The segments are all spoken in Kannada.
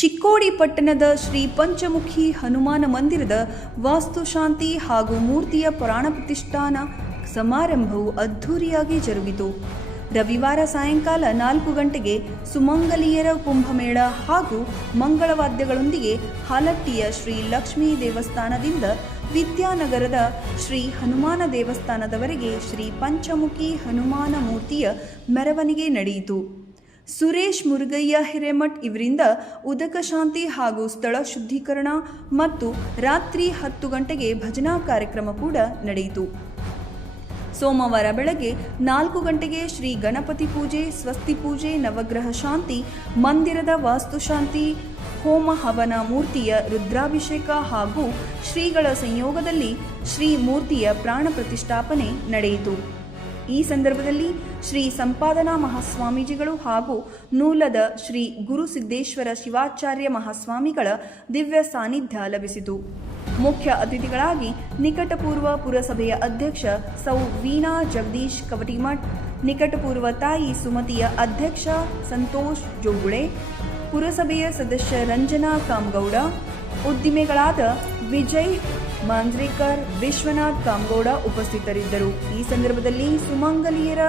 ಚಿಕ್ಕೋಡಿ ಪಟ್ಟಣದ ಶ್ರೀ ಪಂಚಮುಖಿ ಹನುಮಾನ ಮಂದಿರದ ವಾಸ್ತುಶಾಂತಿ ಹಾಗೂ ಮೂರ್ತಿಯ ಪ್ರಾಣ ಪ್ರತಿಷ್ಠಾನ ಸಮಾರಂಭವು ಅದ್ಧೂರಿಯಾಗಿ ಜರುಗಿತು. ರವಿವಾರ ಸಾಯಂಕಾಲ 4 ಗಂಟೆಗೆ ಸುಮಂಗಲಿಯರ ಕುಂಭಮೇಳ ಹಾಗೂ ಮಂಗಳವಾದ್ಯಗಳೊಂದಿಗೆ ಹಾಲಟ್ಟಿಯ ಶ್ರೀ ಲಕ್ಷ್ಮೀ ದೇವಸ್ಥಾನದಿಂದ ವಿದ್ಯಾನಗರದ ಶ್ರೀ ಹನುಮಾನ ದೇವಸ್ಥಾನದವರೆಗೆ ಶ್ರೀ ಪಂಚಮುಖಿ ಹನುಮಾನ ಮೂರ್ತಿಯ ಮೆರವಣಿಗೆ ನಡೆಯಿತು. ಸುರೇಶ್ ಮುರುಗಯ್ಯ ಹಿರೇಮಠ್ ಇವರಿಂದ ಉದಕ ಶಾಂತಿ ಹಾಗೂ ಸ್ಥಳ ಶುದ್ಧೀಕರಣ ಮತ್ತು ರಾತ್ರಿ 10 ಗಂಟೆಗೆ ಭಜನಾ ಕಾರ್ಯಕ್ರಮ ಕೂಡ ನಡೆಯಿತು. ಸೋಮವಾರ ಬೆಳಗ್ಗೆ 4 ಗಂಟೆಗೆ ಶ್ರೀ ಗಣಪತಿ ಪೂಜೆ, ಸ್ವಸ್ತಿ ಪೂಜೆ, ನವಗ್ರಹ ಶಾಂತಿ, ಮಂದಿರದ ವಾಸ್ತುಶಾಂತಿ, ಹೋಮ ಹವನ, ಮೂರ್ತಿಯ ರುದ್ರಾಭಿಷೇಕ ಹಾಗೂ ಶ್ರೀಗಳ ಸಂಯೋಗದಲ್ಲಿ ಶ್ರೀ ಮೂರ್ತಿಯ ಪ್ರಾಣ ಪ್ರತಿಷ್ಠಾಪನೆ ನಡೆಯಿತು. ಈ ಸಂದರ್ಭದಲ್ಲಿ ಶ್ರೀ ಸಂಪಾದನಾ ಮಹಾಸ್ವಾಮೀಜಿಗಳು ಹಾಗೂ ನೂಲದ ಶ್ರೀ ಗುರುಸಿದ್ದೇಶ್ವರ ಶಿವಾಚಾರ್ಯ ಮಹಾಸ್ವಾಮಿಗಳ ದಿವ್ಯ ಸಾನ್ನಿಧ್ಯ ಲಭಿಸಿತು. ಮುಖ್ಯ ಅತಿಥಿಗಳಾಗಿ ನಿಕಟಪೂರ್ವ ಪುರಸಭೆಯ ಅಧ್ಯಕ್ಷ ಸೌ ವೀಣಾ ಜಗದೀಶ್ ಕವಟಿಮಠ್, ನಿಕಟಪೂರ್ವ ತಾಯಿ ಸುಮತಿಯ ಅಧ್ಯಕ್ಷ ಸಂತೋಷ್ ಜೋಗುಳೆ, ಪುರಸಭೆಯ ಸದಸ್ಯ ರಂಜನಾ ಕಾಮಗೌಡ, ಉದ್ದಿಮೆಗಳಾದ ವಿಜಯ್ ಮಾಂಜ್ರೇಕರ್, ವಿಶ್ವನಾಥ್ ಕಾಮಗೌಡ ಉಪಸ್ಥಿತರಿದ್ದರು. ಈ ಸಂದರ್ಭದಲ್ಲಿ ಸುಮಂಗಲಿಯರ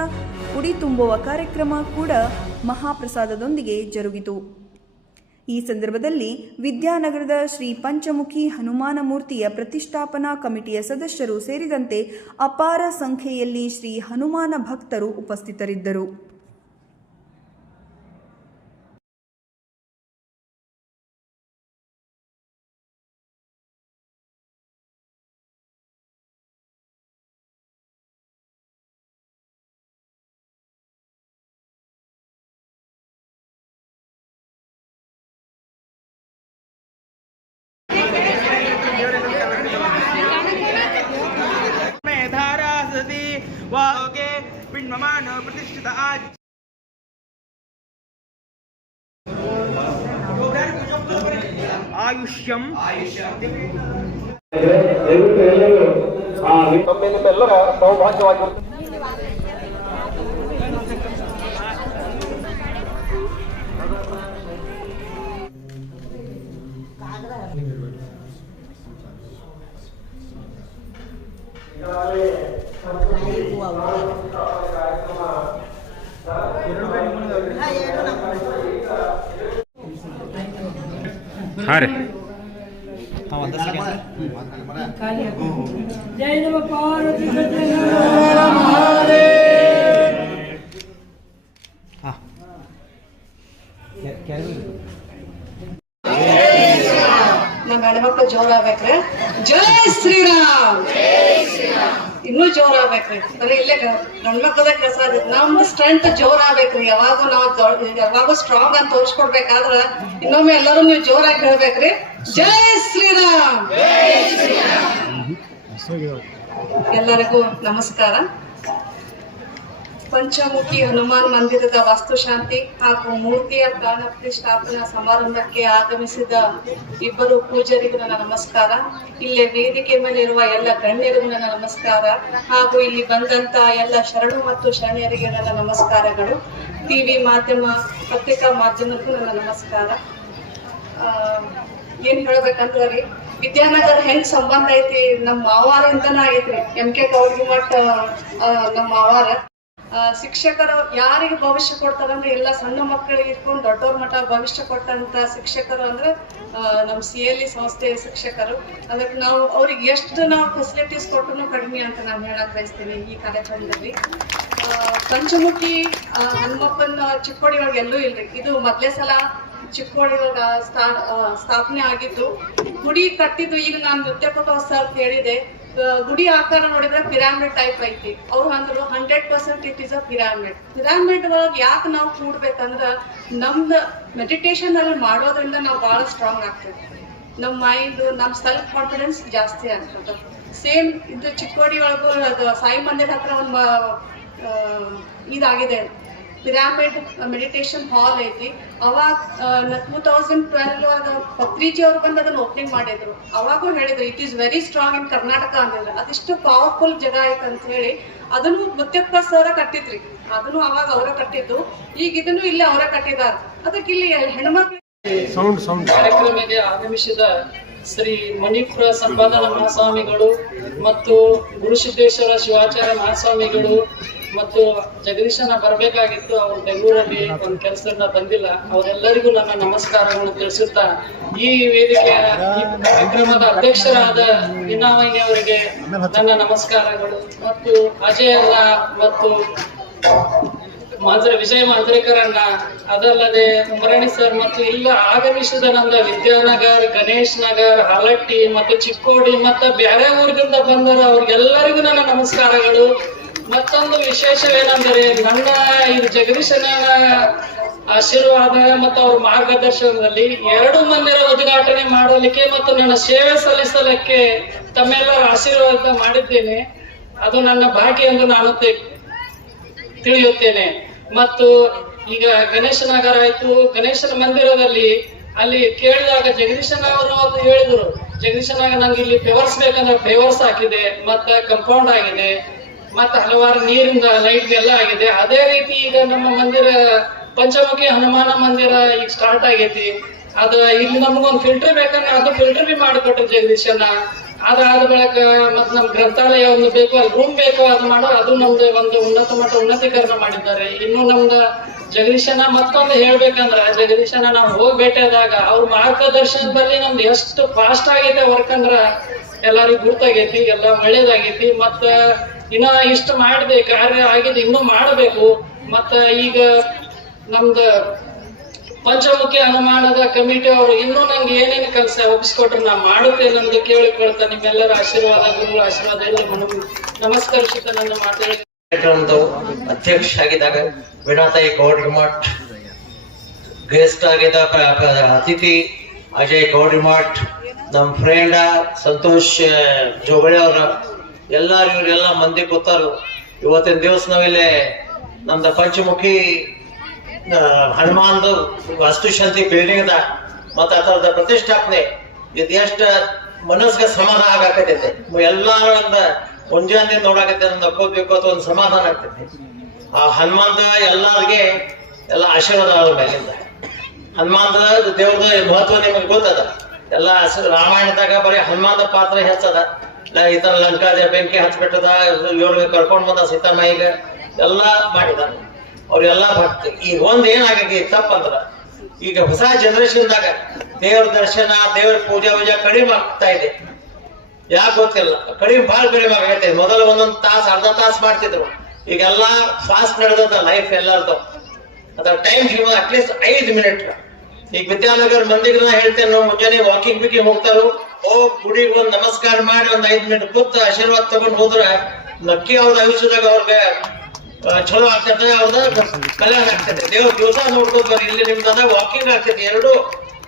ಉಡಿ ತುಂಬುವ ಕಾರ್ಯಕ್ರಮ ಕೂಡ ಮಹಾಪ್ರಸಾದದೊಂದಿಗೆ ಜರುಗಿತು. ಈ ಸಂದರ್ಭದಲ್ಲಿ ವಿದ್ಯಾನಗರದ ಶ್ರೀ ಪಂಚಮುಖಿ ಹನುಮಾನ ಮೂರ್ತಿಯ ಪ್ರತಿಷ್ಠಾಪನಾ ಕಮಿಟಿಯ ಸದಸ್ಯರು ಸೇರಿದಂತೆ ಅಪಾರ ಸಂಖ್ಯೆಯಲ್ಲಿ ಶ್ರೀ ಹನುಮಾನ ಭಕ್ತರು ಉಪಸ್ಥಿತರಿದ್ದರು. वाके पिंडमान प्रतिष्ठित आज आयुष्यम ನಿಮ್ಮೆಲ್ಲರ ಸೌಭಾಗ್ಯವಾಗಿರುತ್ತೆ. हाँ रे जय नमः पार्वती ನಮ್ಮ ಹೆಣ್ಮಕ್ಳು ಜೋರಾಗ್ಬೇಕ್ರಿ. ಜೈ ಶ್ರೀರಾಮ್. ಇನ್ನೂ ಜೋರಾಗ್ಬೇಕ್ರಿ. ಬರೀ ಇಲ್ಲೇ ಗಂಡ್ಮಕ್ಳದ ಕೆಲಸ ನಮ್ದು ಸ್ಟ್ರೆಂತ್ ಜೋರಾಗ್ಬೇಕ್ರಿ. ಯಾವಾಗೂ ಸ್ಟ್ರಾಂಗ್ ಅಂತ ತೋರ್ಸ್ಕೊಡ್ಬೇಕಾದ್ರ ಇನ್ನೊಮ್ಮೆ ಎಲ್ಲರೂ ನೀವು ಜೋರಾಗಿ ಹೇಳ್ಬೇಕ್ರಿ. ಜೈ ಶ್ರೀರಾಮ್. ಎಲ್ಲರಿಗೂ ನಮಸ್ಕಾರ. ಪಂಚಮುಖಿ ಹನುಮಾನ್ ಮಂದಿರದ ವಾಸ್ತುಶಾಂತಿ ಹಾಗೂ ಮೂರ್ತಿಯ ಪ್ರಾಣ ಪ್ರತಿಷ್ಠಾಪನಾ ಸಮಾರಂಭಕ್ಕೆ ಆಗಮಿಸಿದ ಇಬ್ಬರು ಪೂಜಾರಿಗೂ ನನ್ನ ನಮಸ್ಕಾರ. ಇಲ್ಲಿ ವೇದಿಕೆ ಮೇಲೆ ಇರುವ ಎಲ್ಲ ಗಣ್ಯರಿಗೂ ನನ್ನ ನಮಸ್ಕಾರ ಹಾಗೂ ಇಲ್ಲಿ ಬಂದಂತ ಎಲ್ಲ ಶರಣು ಮತ್ತು ಶರಣಿಯರಿಗೆ ನನ್ನ ನಮಸ್ಕಾರಗಳು. ಟಿವಿ ಮಾಧ್ಯಮ, ಪತ್ರಿಕಾ ಮಾಧ್ಯಮಕ್ಕೂ ನನ್ನ ನಮಸ್ಕಾರ. ಏನ್ ಹೇಳ್ಬೇಕಂದ್ರೆ ರೀ, ವಿದ್ಯಾನಗರ ಹೆಂಗ್ ಸಂಬಂಧ ಐತಿ ನಮ್ಮ ಮಾವಾರಿಂದನ ಐತ್ರಿ. MK ಕೌಡ್ಗಿಮಠ್ ನಮ್ಮ ಮಾವಾರ. ಶಿಕ್ಷಕರು ಯಾರಿಗೆ ಭವಿಷ್ಯ ಕೊಡ್ತಾರಂದ್ರೆ ಎಲ್ಲ ಸಣ್ಣ ಮಕ್ಕಳಿಗೆ ಇಟ್ಕೊಂಡು ದೊಡ್ಡವ್ರ ಮಟ್ಟ ಭವಿಷ್ಯ ಕೊಟ್ಟಂತ ಶಿಕ್ಷಕರು ಅಂದ್ರೆ ನಮ್ಮ CLE ಸಂಸ್ಥೆಯ ಶಿಕ್ಷಕರು. ಅದಕ್ಕೆ ನಾವು ಅವ್ರಿಗೆ ಎಷ್ಟು ನಾವು ಫೆಸಿಲಿಟೀಸ್ ಕೊಟ್ಟರು ಕಡಿಮೆ ಅಂತ ನಾನು ಹೇಳಕ್ ಬಯಸ್ತೀನಿ ಈ ಕಾರ್ಯಕ್ರಮದಲ್ಲಿ. ಪಂಚಮುಖಿ ಹನುಮಪ್ಪನ ಚಿಕ್ಕೋಡಿ ಒಳಗೆ ಎಲ್ಲೂ ಇಲ್ರಿ. ಇದು ಮೊದಲೇ ಸಲ ಚಿಕ್ಕೋಡಿ ಒಳಗ ಸ್ಥಾಪನೆ ಆಗಿದ್ದು. ಗುಡಿ ಕಟ್ಟಿದ್ದು ಈಗ ನಾನು ನೃತ್ಯ ಕೊಟ್ಟ ಸರ್ ಹೇಳಿದೆ, ಗುಡಿ ಆಕಾರ ನೋಡಿದ್ರೆ ಪಿರಾಮಿಡ್ ಟೈಪ್ ಐತಿ. ಅವ್ರು ಅಂದ್ರು 100% it is a pyramid. Pyramid ಒಳಗೆ ಯಾಕೆ ನಾವು ಕೂಡ್ಬೇಕಂದ್ರ ನಮ್ದು ಮೆಡಿಟೇಷನ್ ಅಲ್ಲಿ ಮಾಡೋದ್ರಿಂದ ನಾವು ಬಹಳ ಸ್ಟ್ರಾಂಗ್ ಆಗ್ತೇವೆ. ನಮ್ಮ ಮೈಂಡ್, ನಮ್ಮ ಸೆಲ್ಫ್ ಕಾನ್ಫಿಡೆನ್ಸ್ ಜಾಸ್ತಿ ಆಗ್ತದೆ. ಸೇಮ್ ಇದು ಚಿಕ್ಕೋಡಿ ಒಳಗೂ ಸಾಯಿ ಮಂದಿರ ಹತ್ರ ಒಂದು ಇದಾಗಿದೆ, ಪಿರಾಮಿಡ್ ಮೆಡಿಟೇಷನ್ ಹಾಲ್ ಐತಿ. ಅವಾಗ 2012 ಪತ್ರಿಜಿ ಅವ್ರು ಬಂದು ಅದನ್ನ ಓಪನಿಂಗ್ ಮಾಡಿದ್ರು. ಅವಾಗೂ ಹೇಳಿದ್ರು it is very strong in Karnataka ಅಂದಿದ್ರು. ಅದಿಷ್ಟು ಪವರ್ಫುಲ್ ಜಾಗ ಐತೆ ಅಂತ ಹೇಳಿ ಅದನ್ನು ಮುತ್ಯಪ್ಪ ಸರ ಕಟ್ಟಿದ್ರಿ. ಅದನ್ನು ಅವಾಗ ಅವರ ಕಟ್ಟಿದ್ದು. ಈಗ ಇದನ್ನು ಇಲ್ಲೇ ಅವರ ಕಟ್ಟಿದಾರ. ಅದಕ್ಕೆ ಇಲ್ಲಿ ಹೆಣ್ಮಕ್ಳು ಕಾರ್ಯಕ್ರಮಕ್ಕೆ ಆಗಮಿಸಿದ ಶ್ರೀ ಮಣಿಪುರ ಸಂಪಾದನ ಮಹಾಸ್ವಾಮಿಗಳು ಮತ್ತು ಗುರುಸಿದ್ದೇಶ್ವರ ಶಿವಾಚಾರ್ಯ ಮಹಾಸ್ವಾಮಿಗಳು ಮತ್ತು ಜಗದೀಶನ ಬರಬೇಕಾಗಿತ್ತು. ಅವರು ಬೆಂಗಳೂರಲ್ಲಿ ಒಂದು ಕೆಲಸದಿಂದ ಬಂದಿಲ್ಲ. ಅವರೆಲ್ಲರಿಗೂ ನನ್ನ ನಮಸ್ಕಾರಗಳನ್ನು ತಿಳಿಸುತ್ತಾ ಈ ವೇದಿಕೆಯ ಈ ಕಾರ್ಯಕ್ರಮದ ಅಧ್ಯಕ್ಷರಾದ ವೀಣಾವೈನಿ ಅವರಿಗೆ ನನ್ನ ನಮಸ್ಕಾರಗಳು ಮತ್ತು ಅಜಯ್ ಅಣ್ಣ ಮತ್ತು ವಿಜಯ ಮಾಂಜ್ರೇಕರಣ್ಣ, ಅದಲ್ಲದೆ ಉಮರಣಿ ಸರ್ ಮತ್ತು ಇಲ್ಲ ಆಗಮಿಸಿದ ನಮ್ಮ ವಿದ್ಯಾನಗರ್, ಗಣೇಶ್ ನಗರ್, ಹಲಟ್ಟಿ ಮತ್ತು ಚಿಕ್ಕೋಡಿ ಮತ್ತು ಬೇರೆ ಊರಿನಿಂದ ಬಂದರ ಅವ್ರಿಗೆಲ್ಲರಿಗೂ ನನ್ನ ನಮಸ್ಕಾರಗಳು. ಮತ್ತೊಂದು ವಿಶೇಷವೇನೆಂದರೆ ನನ್ನ ಈ ಜಗದೀಶನ ಆಶೀರ್ವಾದ ಮತ್ತು ಅವ್ರ ಮಾರ್ಗದರ್ಶನದಲ್ಲಿ 2 ಮಂದಿರ ಉದ್ಘಾಟನೆ ಮಾಡಲಿಕ್ಕೆ ಮತ್ತು ನನ್ನ ಸೇವೆ ಸಲ್ಲಿಸಲಿಕ್ಕೆ ತಮ್ಮೆಲ್ಲರ ಆಶೀರ್ವಾದ ಮಾಡಿದ್ದೇನೆ. ಅದು ನನ್ನ ಭಾಗ್ಯ ಎಂದು ನಾನು ತಿಳಿಯುತ್ತೇನೆ. ಮತ್ತು ಈಗ ಗಣೇಶನಗರ ಆಯ್ತು, ಗಣೇಶನ ಮಂದಿರದಲ್ಲಿ ಅಲ್ಲಿ ಕೇಳಿದಾಗ ಜಗದೀಶನ ಅವರು ಹೇಳಿದ್ರು, ಜಗದೀಶನಾಗ ನಂಗೆ ಇಲ್ಲಿ ಪೇವರ್ಸ್ ಬೇಕಂದ್ರೆ ಪೇವರ್ಸ್ ಹಾಕಿದೆ, ಮತ್ತೆ ಕಂಪೌಂಡ್ ಆಗಿದೆ, ಮತ್ತೆ ಹಲವಾರು ನೀರಿಂದ ಲೈಟ್ ಎಲ್ಲ ಆಗಿದೆ. ಅದೇ ರೀತಿ ಈಗ ನಮ್ಮ ಮಂದಿರ ಪಂಚಮುಖಿ ಹನುಮಾನ ಮಂದಿರ ಈಗ ಸ್ಟಾರ್ಟ್ ಆಗೈತಿ. ಅದು ಇಲ್ಲಿ ನಮಗೊಂದು ಫಿಲ್ಟರ್ ಬೇಕಂದ್ರೆ ಅದು ಫಿಲ್ಟರ್ ಬಿ ಮಾಡಿಕೊಟ್ರು ಜಗದೀಶನ. ಅದಾದ ಬಳಿಕ ಮತ್ ನಮ್ ಗ್ರಂಥಾಲಯ ಒಂದು ಬೇಕು, ಅಲ್ಲಿ ರೂಮ್ ಬೇಕು, ಅದು ಮಾಡೋ ಅದು ನಮ್ದು ಒಂದು ಉನ್ನತ ಮಟ್ಟ ಉನ್ನತೀಕರಣ ಮಾಡಿದ್ದಾರೆ. ಇನ್ನು ನಮ್ದು ಜಗದೀಶನ ಮತ್ತೊಂದು ಹೇಳ್ಬೇಕಂದ್ರ ಜಗದೀಶನ ನಾವು ಹೋಗಿ ಭೇಟಿಯಾದಾಗ ಅವ್ರ ಮಾರ್ಗದರ್ಶನದಲ್ಲಿ ನಮ್ದು ಎಷ್ಟು ಫಾಸ್ಟ್ ಆಗೈತೆ ವರ್ಕ್ ಅಂದ್ರ ಎಲ್ಲರಿಗೂ ಗುರ್ತಾಗೈತಿ, ಎಲ್ಲ ಒಳ್ಳೇದಾಗೈತಿ. ಮತ್ತ ಇನ್ನ ಇಷ್ಟು ಮಾಡಿದೆ ಕಾರ್ಯ ಆಗಿದೆ, ಇನ್ನೂ ಮಾಡಬೇಕು. ಮತ್ತ ಈಗ ನಮ್ದು ಪಂಚಮುಖಿ ಹನುಮಾನದ ಕಮಿಟಿ ಅವರು ಇನ್ನೂ ನಂಗೆ ಏನೇನು ಕೆಲಸ ಒಪ್ಪಿಸ್ಕೊಟ್ರು ನಾ ಮಾಡುತ್ತೇನೆ ಎಂದು ಕೇಳಿಕೊಳ್ತಾ ನಿಮ್ಮೆಲ್ಲರ ಆಶೀರ್ವಾದ, ಗುರುಗಳ ಆಶೀರ್ವಾದ ಎಲ್ಲ ನಮಸ್ಕರಿಸುತ್ತಾ ನನ್ನ ಮಾತಾಡಿ ಕಾರ್ಯಕ್ರಮದ ಅಧ್ಯಕ್ಷ ಆಗಿದ್ದಾಗ ವೀಣಾತಾಯಿ ಗೌಡ್ರಿಮಠ್, ಗೆಸ್ಟ್ ಆಗಿದ್ದ ಅತಿಥಿ ಅಜಯ್ ಗೌಡ್ರಿಮಠ್, ನಮ್ಮ ಫ್ರೆಂಡ ಸಂತೋಷ್ ಜೋಗಳೆ ಅವ್ರ ಇವರೆಲ್ಲ ಮಂದಿ ಕೂತಾರು. ಇವತ್ತಿನ ದಿವಸ ನಾವಿಲ್ಲಿ ನಮ್ದ ಪಂಚಮುಖಿ ಹನುಮಾನ್ದು ವಾಸ್ತುಶಾಂತಿ ಬಿಲ್ಡಿಂಗ್ ಅದ ಮತ್ತ ಅದರದ ಪ್ರತಿಷ್ಠಾಪನೆ ಇದು ಎಷ್ಟ ಮನಸ್ಸಿಗೆ ಸಮಾಧಾನ ಆಗಾಕತೈತೆ. ಎಲ್ಲಾರು ಒಂದ ಮುಂಜಾನೆ ನೋಡಾಕತ್ತೆ, ನಕ್ಕೋಬೇಕು ಅಥವಾ ಒಂದು ಸಮಾಧಾನ ಆಗ್ತೈತಿ. ಆ ಹನುಮಾನ್ದ ಎಲ್ಲಾರ್ಗೆ ಎಲ್ಲ ಆಶೀರ್ವಾದ ಅವ್ರ ಮೇಲಿಂದ. ಹನುಮಾನ್ದ ದೇವ್ರದ ಮಹತ್ವ ನಿಮಗೆ ಗೊತ್ತದ. ಎಲ್ಲ ರಾಮಾಯಣದಾಗ ಬರೀ ಹನುಮಾನ್ದ ಪಾತ್ರ ಹೆಚ್ಚದ. ಈ ತರ ಲಂಕಾದ ಬೆಂಕಿ ಹಚ್ಬಿಟ್ಟದ, ಇವ್ರಿಗೆ ಕರ್ಕೊಂಡ್ ಬಂದ ಸೀತಾಮಾಯಿಗೆ ಎಲ್ಲ ಮಾಡಿದ. ಅವ್ರೆಲ್ಲಾ ಭಕ್ತಿ. ಈಗ ಒಂದ್ ಏನಾಗೈತಿ ತಪ್ಪಂದ್ರ, ಈಗ ಹೊಸ ಜನರೇಷನ್ದಾಗ ದೇವ್ರ ದರ್ಶನ, ದೇವ್ರ ಪೂಜೆ ಕಡಿಮೆ ಆಗ್ತಾ ಇದೆ. ಯಾಕೆ ಗೊತ್ತಿಲ್ಲ, ಭಾಳ ಕಡಿಮೆ ಆಗೈತೆ. ಮೊದಲು ಒಂದೊಂದು ತಾಸು ಅರ್ಧ ತಾಸು ಮಾಡ್ತಿದ್ರು. ಈಗೆಲ್ಲಾ ಫಾಸ್ಟ್ ನಡೆದ ಲೈಫ್ ಎಲ್ಲಾರ್ದು. ಅದ್ರ ಟೈಮ್ ಸಿಗೋದು ಅಟ್ಲೀಸ್ಟ್ 5 ಮಿನಿಟ್. ಈಗ ವಿದ್ಯಾನಗರ್ ಮಂದಿಗೆ ನಾ ಹೇಳ್ತೇನೆ, ನಾವು ಮುಂಜಾನೆ ವಾಕಿಂಗ್ ಬಿಕಿಂಗ್ ಹೋಗ್ತಾರು, ಗುಡಿಗೆ ಒಂದ್ ನಮಸ್ಕಾರ ಮಾಡಿ ಒಂದ್ 5 ಮಿನಿಟ್ ಕೂತ್ ಆಶೀರ್ವಾದ ತಗೊಂಡ್ ಹೋದ್ರ ನಕ್ಕಿ ಅವ್ರ ಆಯುಷ್ಯದಾಗ ಅವ್ರಿಗೆ ಚಲೋ ಆಗ್ತೈತೆ, ಅವ್ರದ ಕಲ್ಯಾಣ ಆಗ್ತೈತೆ. ದೇವ್ರ ದಿವಸ ನೋಡ್ಕೊಂಡ್ ಬರ್ರಿ, ಇಲ್ಲಿ ನಿಮ್ದಾಗ ವಾಕಿಂಗ್ ಆಗ್ತೈತಿ. ಎರಡು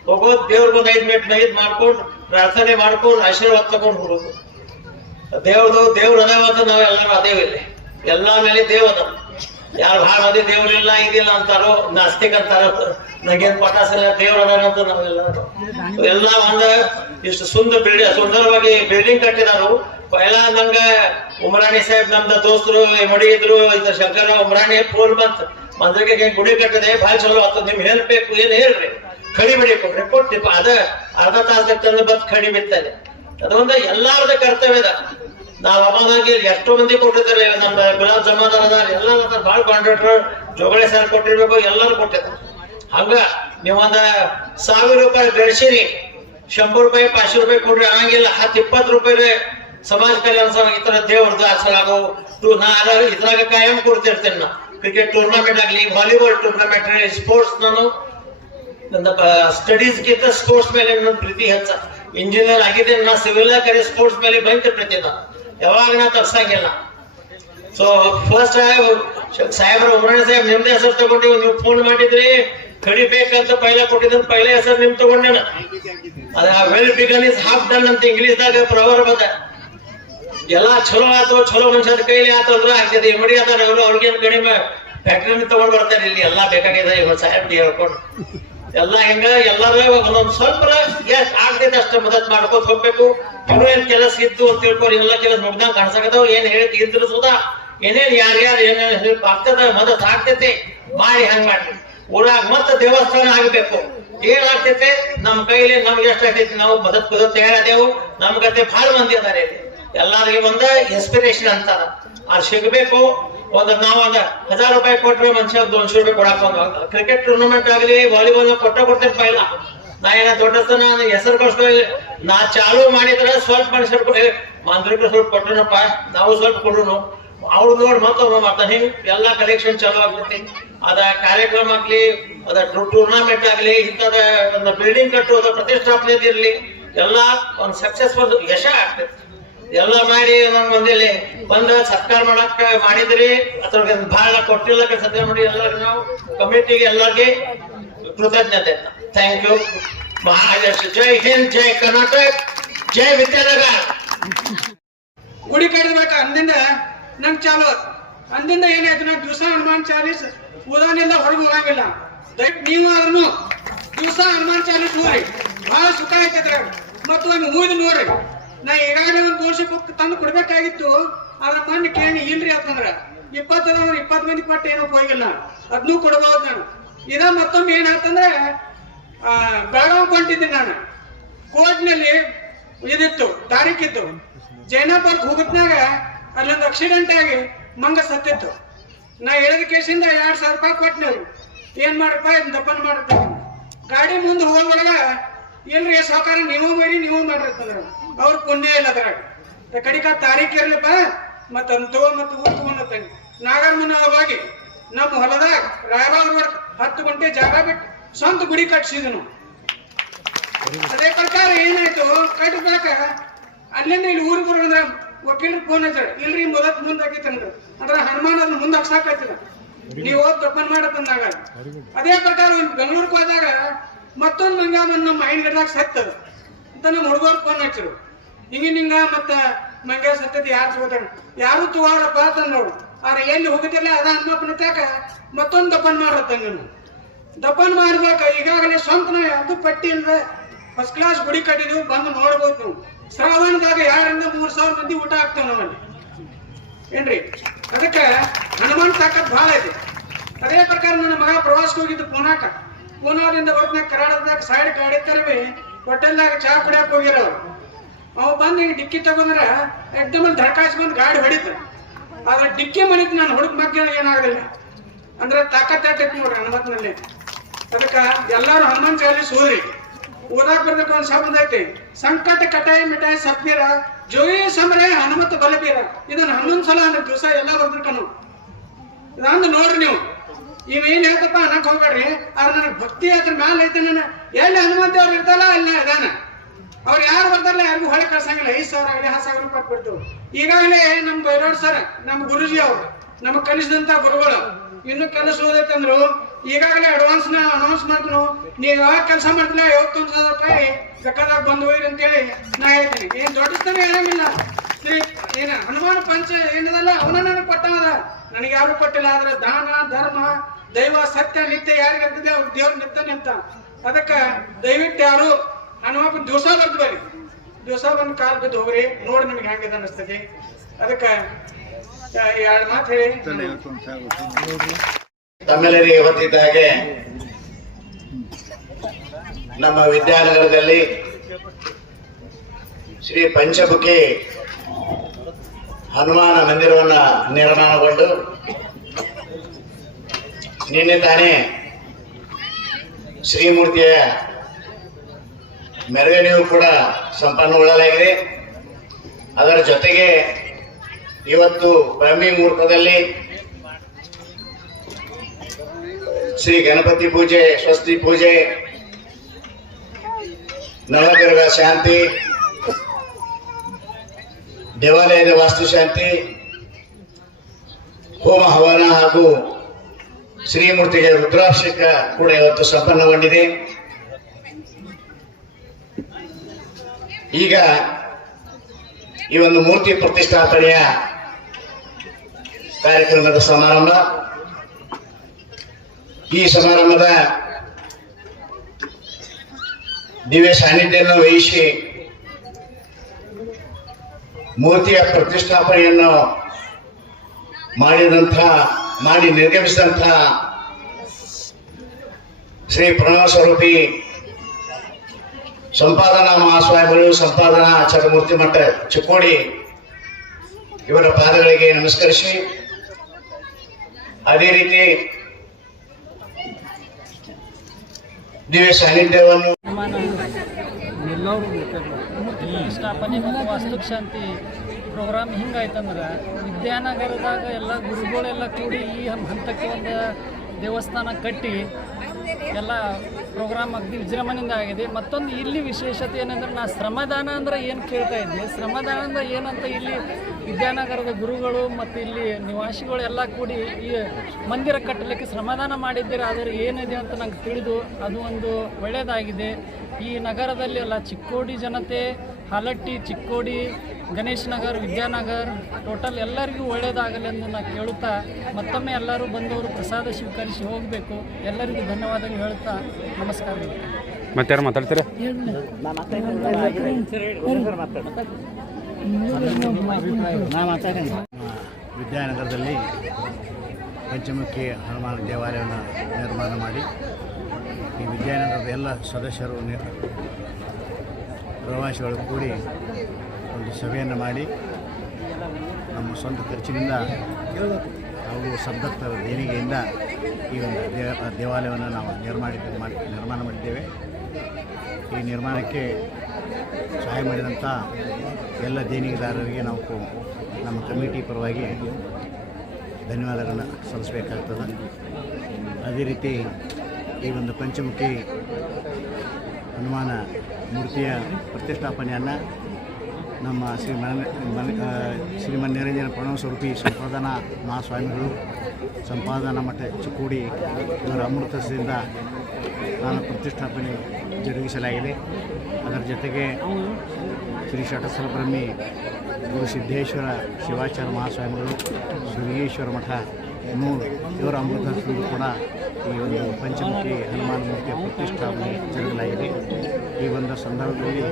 ಹೋಗೋದ್ ದೇವ್ರಿಗೊಂದ್ 5 ಮಿನಿಟ್ ನೈದ್ ಮಾಡ್ಕೊಂಡು ಪ್ರಾರ್ಥನೆ ಮಾಡ್ಕೊಂಡು ಆಶೀರ್ವಾದ ತಗೊಂಡ್ ಹೋಗೋದು. ದೇವ್ರ ಅದಾವಂತ ನಾವೆಲ್ಲರೂ ಅದೇವ್ ಇಲ್ಲಿ. ಎಲ್ಲಾ ಮೇಲೆ ದೇವದ. ಯಾರು ಭಾಳ ಮಂದಿ ದೇವ್ರಿಲ್ಲ ಇದಿಲ್ಲ ಅಂತಾರೋ, ನಾಸ್ತಿಕ್ ಅಂತಾರೋ, ನಂಗೇನ್ ಪಟಾಸಿಲ್ಲ, ದೇವ್ರ ಅದಾರಂತ ನಾವೆಲ್ಲ ಎಲ್ಲ ಒಂದ ಇಷ್ಟು ಸುಂದರವಾಗಿ ಬಿಲ್ಡಿಂಗ್ ಕಟ್ಟಿದಾರು. ಪೈಲಾ ನಂಗ ಉಮರಾಣಿ ಸಾಹೇಬ್ ನಮ್ದ ದೋಸ್ತರು ಮಡಿ ಇದ್ರು, ಶಂಕರ ಉಮರಾಣಿ ಫೋನ್ ಬಂತ ಮಂದಿಗೆ ಗುಡಿ ಕಟ್ಟಿದೆ, ಭಾಳ ಚಲೋ ಆತ, ನಿಮ್ ಹೇಳ್ಬೇಕು, ಏನ್ ಹೇಳ್ರಿ, ಕಡಿ ಬಿಡಿ ಕೊಡ್ರಿ, ಕೊಟ್ಟಿ ಅದ ಅರ್ಧ ತಾಸ ತಂದು ಬಂದ್ ಕಡಿ ಬಿಡ್ತಾನೆ. ಅದೊಂದ ಎಲ್ಲಾರದ ಕರ್ತವ್ಯದ. ನಾವ್ ಅವಾಗಾಗಿ ಎಷ್ಟೋ ಮಂದಿ ಕೊಟ್ಟಿದ್ದಾರೆ. ನಮ್ಮ ಗುಲಾಬ್ ಜಮಾದಾರ ಎಲ್ಲ ಭಾಳ ಕಾಂಟ್ರಾಕ್ಟರ್ ಜೋಗಳೆ ಸರ್ ಕೊಟ್ಟಿರ್ಬೇಕು, ಎಲ್ಲರೂ ಕೊಟ್ಟಿದ್ದಾರೆ. ಹಂಗ ನೀವೊಂದ 1000 ರೂಪಾಯಿ ಗಳಿಸಿರಿ, 100 ರೂಪಾಯಿ 500 ರೂಪಾಯಿ ಕೊಡ್ರಿ, ಆಗಂಗಿಲ್ಲ. 10-20 ರೂಪಾಯಿ ಸಮಾಜ ಕಲ್ಯಾಣ ಸಭಾ ಈ ತರ ದೇವ್ರದ್ದು ಆಚರಣೆ ನಾ ಇದ್ರಾಗ ಕಾಯಂ ಕೊಡ್ತಿರ್ತೇನೆ. ನಾ ಕ್ರಿಕೆಟ್ ಟೂರ್ನಮೆಂಟ್ ಆಗ್ಲಿ, ವಾಲಿಬಾಲ್ ಟೂರ್ನಮೆಂಟ್, ಸ್ಪೋರ್ಟ್ಸ್ ನಾನು ನನ್ನ ಸ್ಟಡೀಸ್ ಗಿಂತ ಸ್ಪೋರ್ಟ್ಸ್ ಮೇಲೆ ನನ್ನ ಪ್ರೀತಿ ಹೆಚ್ಚ. ಇಂಜಿನಿಯರ್ ಆಗಿದ್ದೇನೆ, ನಾ ಸಿವಿಲ್ ಕರೆ ಸ್ಪೋರ್ಟ್ಸ್ ಮೇಲೆ ಭಯಂಕರ ಪ್ರೀತಿ. ನಾ ಯಾವಾಗ ನಾ ತಪ್ಸಂಗಿಲ್ಲ. ಸೊ ಫಸ್ಟ್ ಸಾಹೇಬ್ರ ಉಮರಾಣಿ ಸಾಹೇಬ್ ನಿಮ್ದೇ ಹೆಸರು ತಗೊಂಡಿವ್, ನೀವು ಫೋನ್ ಮಾಡಿದ್ರಿ ಕಡಿಬೇಕಂತ ಪೈಲ ಕೊಟ್ಟಿದ್ದ, ಪೈಲ ಹೆಸರು ನಿಮ್ ತಗೊಂಡೇನ. ಅದ well begun is half done ಅಂತ ಇಂಗ್ಲಿಷ್ ದಾಗ ಪ್ರವರ್ ಬಂದ. ಎಲ್ಲಾ ಚಲೋ ಆತು, ಚಲೋ ಮನುಷ್ಯದ ಕೈಲಿ ಆತು ಅಂದ್ರೆ ಆಗ್ತದೆ. ಮಡಿ ಅದಾರ ಅವರು, ಅವ್ರಿಗೇನು ಕಡಿಮೆ ಫ್ಯಾಕ್ಟ್ರಿ ತಗೊಂಡ್ ಬರ್ತಾರೆ. ಇಲ್ಲಿ ಎಲ್ಲಾ ಬೇಕಾಗಿದೆ ಇವ್ರು ಸಾಹೇಬ್ ಹೇಳ್ಕೊಂಡು ಎಲ್ಲ ಹಿಂಗ ಎಲ್ಲಾರು ಒಂದೊಂದ್ ಸ್ವಲ್ಪ ಎಷ್ಟ್ ಆಗ್ತೈತೆ ಅಷ್ಟ ಮದತ್ ಮಾಡ್ಕೋತ ಹೋಗ್ಬೇಕು. ಇನ್ನೂ ಏನ್ ಕೆಲಸ ಇದ್ದು ಅಂತ ತಿಳ್ಕೊಂಡು ಎಲ್ಲ ಕೆಲಸ ಮುಗ್ದಂಗ ಕಾಣಿಸಕತ್ತಾವ. ಏನ್ ಹೇಳಿ ಇದ್ರು ಸುಧಾ ಏನೇನ್ ಯಾರ್ಯಾರು ಏನೇನ್ ಆಗ್ತದ ಮದತ್ ಆಗ್ತೈತಿ ಮಾಡಿ ಹಂಗ್ ಮಾಡ್ರಿ. ಊರಾಗ ಮತ್ತ ದೇವಸ್ಥಾನ ಆಗ್ಬೇಕು, ಏನಾಗ್ತೈತೆ ನಮ್ಮ ಕೈಲಿ ನಮ್ಗೆ ಎಷ್ಟಾಗ್ತೈತಿ ನಾವು ಬದುಕೋದು ತಯಾರದೇವು. ನಮ್ ಗತೆ ಬಹಳ ಮಂದಿ ಅದಾರೆ, ಎಲ್ಲಾರಿಗೆ ಒಂದು ಇನ್ಸ್ಪಿರೇಷನ್ ಅಂತಾರ. ಅದು ಸಿಗಬೇಕು. ನಾವು ಒಂದು 1000 ರೂಪಾಯಿ ಕೊಟ್ರೆ ಮನುಷ್ಯ 200 ರೂಪಾಯಿ ಕೊಡಾಕ ಕ್ರಿಕೆಟ್ ಟೂರ್ನಮೆಂಟ್ ಆಗಲಿ ವಾಲಿಬಾಲ್ ಕೊಟ್ಟಿರ್ಪ ಇಲ್ಲ. ನಾ ಏನ ದೊಡ್ಡತನ ಹೆಸರು ಕಳ್ಸ್ಕೊಳ್ಳಿ. ನಾ ಚಾಲು ಮಾಡಿದ್ರೆ ಸ್ವಲ್ಪ ಮನುಷ್ಯರು ಮಂತ್ರಿಗಳು ಸ್ವಲ್ಪ ಕೊಟ್ಟನಪ್ಪ, ನಾವು ಸ್ವಲ್ಪ ಕೊಡೋನು, ಅವ್ರು ನೋಡಿ ಮತ್ತವ್ರು ಮಾಡ್ತಾನೆ. ಹಿಂಗ್ ಎಲ್ಲಾ ಕಲೆಕ್ಷನ್ ಚಾಲು ಆಗ್ತೈತಿ. ಅದ ಕಾರ್ಯಕ್ರಮ ಆಗ್ಲಿ, ಅದ ಟೂರ್ನಮೆಂಟ್ ಆಗ್ಲಿ, ಇಂಥದ ಒಂದು ಬಿಲ್ಡಿಂಗ್ ಕಟ್ಟುವುದು, ಪ್ರತಿಷ್ಠಾಪನೆ ಇರ್ಲಿ, ಎಲ್ಲಾ ಒಂದು ಸಕ್ಸಸ್ಫುಲ್ ಯಶ ಆಗ್ತೈತಿ. ಎಲ್ಲ ಮಾಡಿ ಒಂದೊಂದ್ ಮಂದಿಯಲ್ಲಿ ಬಂದ ಸತ್ಕಾರ ಮಾಡಕ್ ಮಾಡಿದ್ರಿ, ಅದ್ರೊಳಗೆ ಬಹಳ ಕೊಟ್ಟಿಲ್ಲ ಸತ್ಕಾರ ಮಾಡಿ ಎಲ್ಲರಿಗೂ ನಾವು ಕಮಿಟಿಗೆ ಎಲ್ಲರಿಗೆ ಕೃತಜ್ಞತೆ. Thank you. ಮಹಾರಾಷ್ಟ್ರ ಜೈ ಹಿಂದ್, ಜೈ ಕರ್ನಾಟಕ, ಜೈ ವಿದ್ಯಾನಗರ. ಗುಡಿ ಕಡಿಬೇಕ ಅಂದಿಂದ ನಂಗೆ ಚಾಲು ಅಂದಿಂದ ಏನಾಯ್ತು, ನಾವು ದಿವಸ ಹನುಮಾನ್ ಚಾಲೀಸ್ ಓದಾನಿಂದ ಹೊರಗೆ ಹೋಗಂಗಿಲ್ಲ. ನೀವು ಅದನ್ನು ದಿವಸ ಹನುಮಾನ್ ಚಾಲೀಸ್ ಓದ್ರಿ, ಬಹಳ ಸುಖ ಆಯ್ತದ್ರ. ಮತ್ತು ಒಮ್ಮೆ ಮುಗಿದು ನೋಡ್ರಿ. ನಾ ಈಗಾಗಲೇ ಒಂದು ವರ್ಷಕ್ಕೆ ತಂದು ಕೊಡ್ಬೇಕಾಗಿತ್ತು, ಅದ್ರ ಮಣ್ಣು ಕೇಳಿ ಇಲ್ರಿ ಅಂತಂದ್ರ 20 ಮಂದಿ ಕೊಟ್ಟು ಏನೋ ಹೋಗಿಲ್ಲ, ಅದನ್ನೂ ಕೊಡ್ಬೋದು ನಾನು. ಇದ ಮತ್ತೊಮ್ಮೆ ಏನಾಯ್ತಂದ್ರೆ ಬೆಳಗಾವ್ ಕೊಂಡಿದ್ದೀನಿ ನಾನು. ಕೋರ್ಟ್ನಲ್ಲಿ ಇದಿತ್ತು, ತಾರೀಕಿತ್ತು. ಜೈನಾಪುರಕ್ಕೆ ಹೋಗತ್ನಾಗ ಅಲ್ಲೊಂದು ಆಕ್ಸಿಡೆಂಟ್ ಆಗಿ ಮಂಗ ಸತ್ತಿತ್ತು. ನಾ ಹೇಳಿದ ಕೇಸಿಂದ 2000 ರೂಪಾಯಿ ಕೊಟ್ಟು ನಾವು ಏನ್ ಮಾಡಪ್ಪ ದಪ್ಪನ್ ಮಾಡುತ್ತೆ. ಗಾಡಿ ಮುಂದೆ ಹೋಗುವಾಗ ಇಲ್ರಿ ಸಾವುಕಾರ ನೀವು ಬರೀ ನೀವು ಮಾಡಿರ್ತಂದ್ರ ಅವ್ರ ಪುಣ್ಯ ಇಲ್ಲ ಅದ್ರಾಗ. ಕಡಿಕ ತಾರೀಖ್ ಇರ್ಲಿಪ್ಪ ಮತ್ತ ಅಂತೋ ಮತ್ತ ಊರ್ ತಗೊಂಡಂಗ ನಾಗರಮನ ಹೋಗಿ ನಮ್ಮ ಹೊಲದಾಗ ರಾಯಬಾಗ್ 10 ಗಂಟೆ ಜಾಗ ಬಿಟ್ಟು ಸ್ವಂತ ಗುಡಿ ಕಟ್ಸಿದನು. ಅದೇ ಪ್ರಕಾರ ಏನಾಯ್ತು, ಕಟ್ಟಬೇಕ ಅಲ್ಲಿಂದ ಇಲ್ಲಿ ಊರಿಗೆ ಬರೋದ್ರ ವಕೀಲರು ಫೋನ್ ಹಚ್ಚಾರ, ಇಲ್ರಿ ಮುಂದೆ ಹಾಕಿತ್ತಂದ್ರ ಅಂದ್ರೆ ಹನುಮಾನ್ ಅದನ್ನ ಮುಂದೆ ಹಾಕ್ಸಾಕತ್ತಿದ, ನೀವು ಓದ್ ತಪ್ಪನ್ ಮಾಡತ್ತಂದಾಗ. ಅದೇ ಪ್ರಕಾರ ಬೆಂಗಳೂರಿಗೆ ಹೋದಾಗ ಮತ್ತೊಂದು ಮಂಗ ನಮ್ಮ ಮೈನ್ ಗಿಡದಾಗ ಸತ್ತದ ಅಂತ ನಮ್ಮ ಹುಡುಗರು ಫೋನ್ ಹಚ್ಚರು. ಹಿಂಗ ಮತ್ತ ಮಂಗ ಸತ್ತದ ಯಾರು ತಗೋತಾರ, ಯಾರು ತಗೋರಪ್ಪ ಅಂತ ನೋಡು. ಆದ್ರೆ ಎಲ್ಲಿ ಹೋಗುದಿಲ್ಲ ಅದ ಹನುಮಪ್ಪನ ತಾಕ ಮತ್ತೊಂದು ದಪ್ಪನ್ ಮಾಡತ್ತ. ನೀನು ದಪ್ಪನ್ ಮಾಡ್ಬೇಕ. ಈಗಾಗಲೇ ಸ್ವಂತ ನಾವು ಯಾವ್ದು ಪಟ್ಟಿ ಇಲ್ದೆ ಫಸ್ಟ್ ಕ್ಲಾಸ್ ಗುಡಿ ಕಟ್ಟಿದ್ವು, ಬಂದು ನೋಡ್ಬೋದು ನೀವು. ಶ್ರಾವಣದಾಗ 2,000-3,000 ಮಂದಿ ಊಟ ಆಗ್ತಾವ ನಮ್ಮಲ್ಲಿ, ಏನ್ರಿ? ಅದಕ್ಕೆ ಹನುಮಾನ್ ತಾಕತ್ ಬಹಳ ಐತಿ. ಅದೇ ಪ್ರಕಾರ ನನ್ನ ಮಗ ಪ್ರವಾಸಕ್ಕೆ ಹೋಗಿದ್ದು ಪೂನಾದಿಂದ ಹೊರತ್ನಾಗ ಕರಾಡದಾಗ ಸೈಡ್ ಗಾಡಿ ತರವಿ ಹೋಟೆಲ್ದಾಗ ಚಹಾ ಕುಡಿಯಕ್ ಹೋಗಿರೋರು. ಅವ್ ಬಂದ್ ಹಿಂಗ ಡಿಕ್ಕಿ ತಗೊಂಡ್ರ ಎಕ್ದಮ್ ಧಡ್ಕಾಸ್ ಬಂದ್ ಗಾಡಿ ಹೊಡಿತ. ಆದ್ರೆ ಡಿಕ್ಕಿ ಮನಿತ್ ನಾನು ಹುಡುಕ್ ಮಧ್ಯ ಏನಾಗಲಿಲ್ಲ. ಅಂದ್ರೆ ತಾಕತ್ ಆಟೈತಿ ನೋಡ್ರಿ ಹನುಮತ್ನಲ್ಲಿ. ಅದಕ್ಕ ಎಲ್ಲಾರು ಹನುಮಾನ್ ಚಾಲೀಸ್ ಓದ್ರಿ. ಓದಾಕ್ ಬರ್ಬೇಕು ಒಂದ್ ಶಬ್ದ ಐತಿ, ಸಂಕಟ ಕಟಾಯಿ ಮಿಠಾಯಿ ಸಪ್ನೀರ ಜೋಯಿ ಸಮರೆ ಹನುಮತ್ ಬಲಬೀರ. ಇದನ್ನ 11 ಸಲ ಅಂದ್ರೆ ದಿವಸ ಎಲ್ಲ ಬರ್ದಿರ್ತಾನು. ಇದಂದು ನೋಡ್ರಿ ನೀವು. ಇವೇನ್ ಹೇಳ್ತಪ್ಪ ಅನ್ನಕ್ ಹೋಗ್ಬೇಡ್ರಿ. ಆದ್ರೆ ನನಗೆ ಭಕ್ತಿ ಅದ್ರ ಮ್ಯಾಲ ಐತೆ. ನಾನು ಎಲ್ಲಿ ಹನುಮಂತ ಅವ್ರು ಇರ್ತಾರ ಅಲ್ಲಿ ಅದಾನ. ಅವ್ರು ಯಾರು ಬರ್ತಾರಲ್ಲ ಯಾರಿಗೂ ಹೊಳೆ ಕಳ್ಸಂಗಿಲ್ಲ. 5,000 ಆಗಲಿ 10,000 ರೂಪಾಯಿ ಕೊಡ್ತೇವೆ. ಈಗಾಗಲೇ ನಮ್ ಬೈರೋಡ್ ಸರ್, ನಮ್ ಗುರುಜಿ ಅವ್ರು, ನಮಗ್ ಕಲಿಸಿದಂತ ಗುರುಗಳು ಇನ್ನು ಕೆಲಸ ಓದೈತಂದ್ರು ಈಗಾಗಲೇ ಅಡ್ವಾನ್ಸ್ ಅನೌನ್ಸ್ ಮಾಡ್ತೀವಿ. ನೀವು ಯಾವಾಗ ಕೆಲಸ ಮಾಡ್ತಿಲ್ಲ 51,000 ರೂಪಾಯಿ ಬೇಕಾದಾಗ ಬಂದು ಹೋಯ್ರಿ ಅಂತೇಳಿ ನಾ ಹೇಳ್ತೀನಿ. ಏನ್ ದೊಡ್ಡತನ ಹೇಳಂಗಿಲ್ಲ. ಏನ ಹನುಮಾನ ಪಂಚ ಏನದಲ್ಲ ಅವನ ನನಗೆ ಕೊಟ್ಟವದ, ನನಗೆ ಯಾರು ಕೊಟ್ಟಿಲ್ಲ. ಆದ್ರೆ ದಾನ ಧರ್ಮ ದೈವ ಸತ್ಯ ನಿತ್ಯ ಯಾರಿಗಿರ್ತದೆ ಅವ್ರ ದೇವ್ರ ನಿಂತಾನೆ ಅಂತ. ಅದಕ್ಕ ದಯವಿಟ್ಟು ಯಾರು ಹನುಮಪ್ಪನ ದಿವಸ ಬರ್ದು ಬರ್ರಿ, ದಿವಸ ಬಂದು ಕಾಲ್ ಬಿದ್ದು ಹೋಗ್ರಿ, ನೋಡಿ ನಿಮ್ಗೆ ಹೆಂಗಿದೆ ಅನಿಸ್ತದೆ. ಅದಕ್ಕ 2 ಮಾತು ಹೇಳಿ ತಮ್ಮೆಲ್ಲರಿಗೆ ಗೊತ್ತಿದ್ದ ಹಾಗೆ ನಮ್ಮ ವಿದ್ಯಾನಗರದಲ್ಲಿ ಶ್ರೀ ಪಂಚಮುಖಿ ಹನುಮಾನ ಮಂದಿರವನ್ನ ನಿರ್ಮಾಣಗೊಂಡು ನಿನ್ನೆ ತಾನೇ ಶ್ರೀಮೂರ್ತಿಯ ಮೆರವಣಿಗೆ ಕೂಡ ಸಂಪನ್ನಗೊಳ್ಳಲಾಗಿದೆ. ಅದರ ಜೊತೆಗೆ ಇವತ್ತು ಬ್ರಹ್ಮಿ ಮುಹೂರ್ತದಲ್ಲಿ ಶ್ರೀ ಗಣಪತಿ ಪೂಜೆ, ಸ್ವಸ್ತಿ ಪೂಜೆ, ನವಗ್ರಹ ಶಾಂತಿ, ದೇವಾಲಯದ ವಾಸ್ತುಶಾಂತಿ, ಹೋಮ ಹವನ ಹಾಗೂ ಶ್ರೀಮೂರ್ತಿಗೆ ರುದ್ರಾಭಿಷೇಕ ಕೂಡ ಇವತ್ತು ಸಂಪನ್ನಗೊಂಡಿದೆ. ಈಗ ಈ ಒಂದು ಮೂರ್ತಿ ಪ್ರತಿಷ್ಠಾಪನೆಯ ಕಾರ್ಯಕ್ರಮದ ಸಮಾರಂಭ. ಈ ಸಮಾರಂಭದ ದಿವ್ಯ ಸಾನ್ನಿಧ್ಯವನ್ನು ವಹಿಸಿ ಮೂರ್ತಿಯ ಪ್ರತಿಷ್ಠಾಪನೆಯನ್ನು ಮಾಡಿ ನಿರ್ಗಮಿಸಿದಂತಹ ಶ್ರೀ ಪ್ರಣವ ಸ್ವರೂಪಿ ಸಂಪಾದನಾ ಮಹಾಸ್ವಾಮಿಗಳು, ಸಂಪಾದನಾ ಚರಮೂರ್ತಿ ಮಠ ಚಿಕ್ಕೋಡಿ ಇವರ ಪಾದಗಳಿಗೆ ನಮಸ್ಕರಿಸಿ, ಅದೇ ರೀತಿ ದಿವ್ಯ ಸಾನ್ನಿಧ್ಯವನ್ನು ಸ್ಥಾಪನೆ ಮತ್ತು ವಾಸ್ತುಶಾಂತಿ ಪ್ರೋಗ್ರಾಮ್ ಹಿಂಗಾಯ್ತಂದ್ರೆ ವಿದ್ಯಾನಗರದಾಗ ಎಲ್ಲ ಗುರುಗಳೆಲ್ಲ ಕೂಡಿ ಈ ಹಂತಕ್ಕೆ ಒಂದು ದೇವಸ್ಥಾನ ಕಟ್ಟಿ ಎಲ್ಲ ಪ್ರೋಗ್ರಾಮ್ ಅಗ್ದಿ ವಿಜೃಂಭಣೆಯಿಂದ ಆಗಿದೆ. ಮತ್ತೊಂದು ಇಲ್ಲಿ ವಿಶೇಷತೆ ಏನಂದ್ರೆ ನಾ ಶ್ರಮದಾನ ಅಂದ್ರೆ ಏನು ಕೇಳ್ತಾ ಇದ್ದೆ, ಶ್ರಮದಾನ ಅಂದ್ರೆ ಏನಂತ ಇಲ್ಲಿ ವಿದ್ಯಾನಗರದ ಗುರುಗಳು ಮತ್ತು ಇಲ್ಲಿ ನಿವಾಸಿಗಳು ಎಲ್ಲ ಕೂಡಿ ಈ ಮಂದಿರ ಕಟ್ಟಲಿಕ್ಕೆ ಶ್ರಮದಾನ ಮಾಡಿದ್ದೀರ. ಆದರೆ ಏನಿದೆ ಅಂತ ನಂಗೆ ತಿಳಿದು ಅದು ಒಂದು ಒಳ್ಳೆಯದಾಗಿದೆ. ಈ ನಗರದಲ್ಲಿ ಎಲ್ಲ ಚಿಕ್ಕೋಡಿ ಜನತೆ, ಹಾಲಟ್ಟಿ, ಚಿಕ್ಕೋಡಿ, ಗಣೇಶ್ ನಗರ್, ವಿದ್ಯಾನಗರ್ ಟೋಟಲ್ ಎಲ್ಲರಿಗೂ ಒಳ್ಳೆಯದಾಗಲಿ ಎಂದು ನಾನು ಕೇಳುತ್ತಾ ಮತ್ತೊಮ್ಮೆ ಎಲ್ಲರೂ ಬಂದವರು ಪ್ರಸಾದ ಸ್ವೀಕರಿಸಿ ಹೋಗಬೇಕು. ಎಲ್ಲರಿಗೂ ಧನ್ಯವಾದಗಳು ಹೇಳುತ್ತಾ ನಮಸ್ಕಾರಗಳು. ಮತ್ತೆ ಮಾತಾಡ್ತೀರಾ? ವಿದ್ಯಾನಗರದಲ್ಲಿ ಪಂಚಮುಖಿ ಹನುಮಾನ ದೇವಾಲಯವನ್ನು ನಿರ್ಮಾಣ ಮಾಡಿ ಈ ವಿದ್ಯಾನಗರದ ಎಲ್ಲ ಸದಸ್ಯರು ಪ್ರವಾಸಿಗಳು ಕೂಡಿ ಒಂದು ಸಭೆಯನ್ನು ಮಾಡಿ ನಮ್ಮ ಸ್ವಂತ ಖರ್ಚಿನಿಂದ ಹಾಗೂ ಸದ್ಭಕ್ತರ ದೇಣಿಗೆಯಿಂದ ಈ ಒಂದು ದೇವಾಲಯವನ್ನು ನಾವು ನಿರ್ಮಾಣ ಮಾಡಿದ್ದೇವೆ. ಈ ನಿರ್ಮಾಣಕ್ಕೆ ಸಹಾಯ ಮಾಡಿದಂಥ ಎಲ್ಲ ದೇಣಿಗೆದಾರರಿಗೆ ನಾವು ನಮ್ಮ ಕಮಿಟಿ ಪರವಾಗಿ ಧನ್ಯವಾದಗಳನ್ನು ಸಲ್ಲಿಸಬೇಕಾಗ್ತದೆ. ಅದೇ ರೀತಿ ಈ ಒಂದು ಪಂಚಮುಖಿ ಹನುಮಾನ ಮೂರ್ತಿಯ ಪ್ರತಿಷ್ಠಾಪನೆಯನ್ನು ನಮ್ಮ ಶ್ರೀಮನ್ ನಿರಂಜನ ಪ್ರಣವ ಸ್ವರೂಪಿ ಸಂಪಾದನಾ ಮಹಾಸ್ವಾಮಿಗಳು, ಸಂಪಾದನಾ ಮಠ ಚಿಕ್ಕೋಡಿ ಇವರ ಅಮೃತದಿಂದ ನಾನು ಪ್ರತಿಷ್ಠಾಪನೆ ಜರುಗಿಸಲಾಗಿದೆ. ಅದರ ಜೊತೆಗೆ ಶ್ರೀ ಷಟಸ್ಥಲಬ್ರಹ್ಮಿ ಗುರು ಸಿದ್ದೇಶ್ವರ ಶಿವಾಚಾರ್ಯ ಮಹಾಸ್ವಾಮಿಗಳು, ಸುರಿಗೇಶ್ವರ ಮಠ ಇವರ ಅಮೃತದಿಂದ ಕೂಡ ಈ ಒಂದು ಪಂಚಮುಖಿ ಹನುಮಾನ ಮೂರ್ತಿಯ ಪ್ರತಿಷ್ಠಾಪನೆ ಜರುಗಲಾಗಿದೆ. ಈ ಒಂದು ಸಂದರ್ಭದಲ್ಲಿ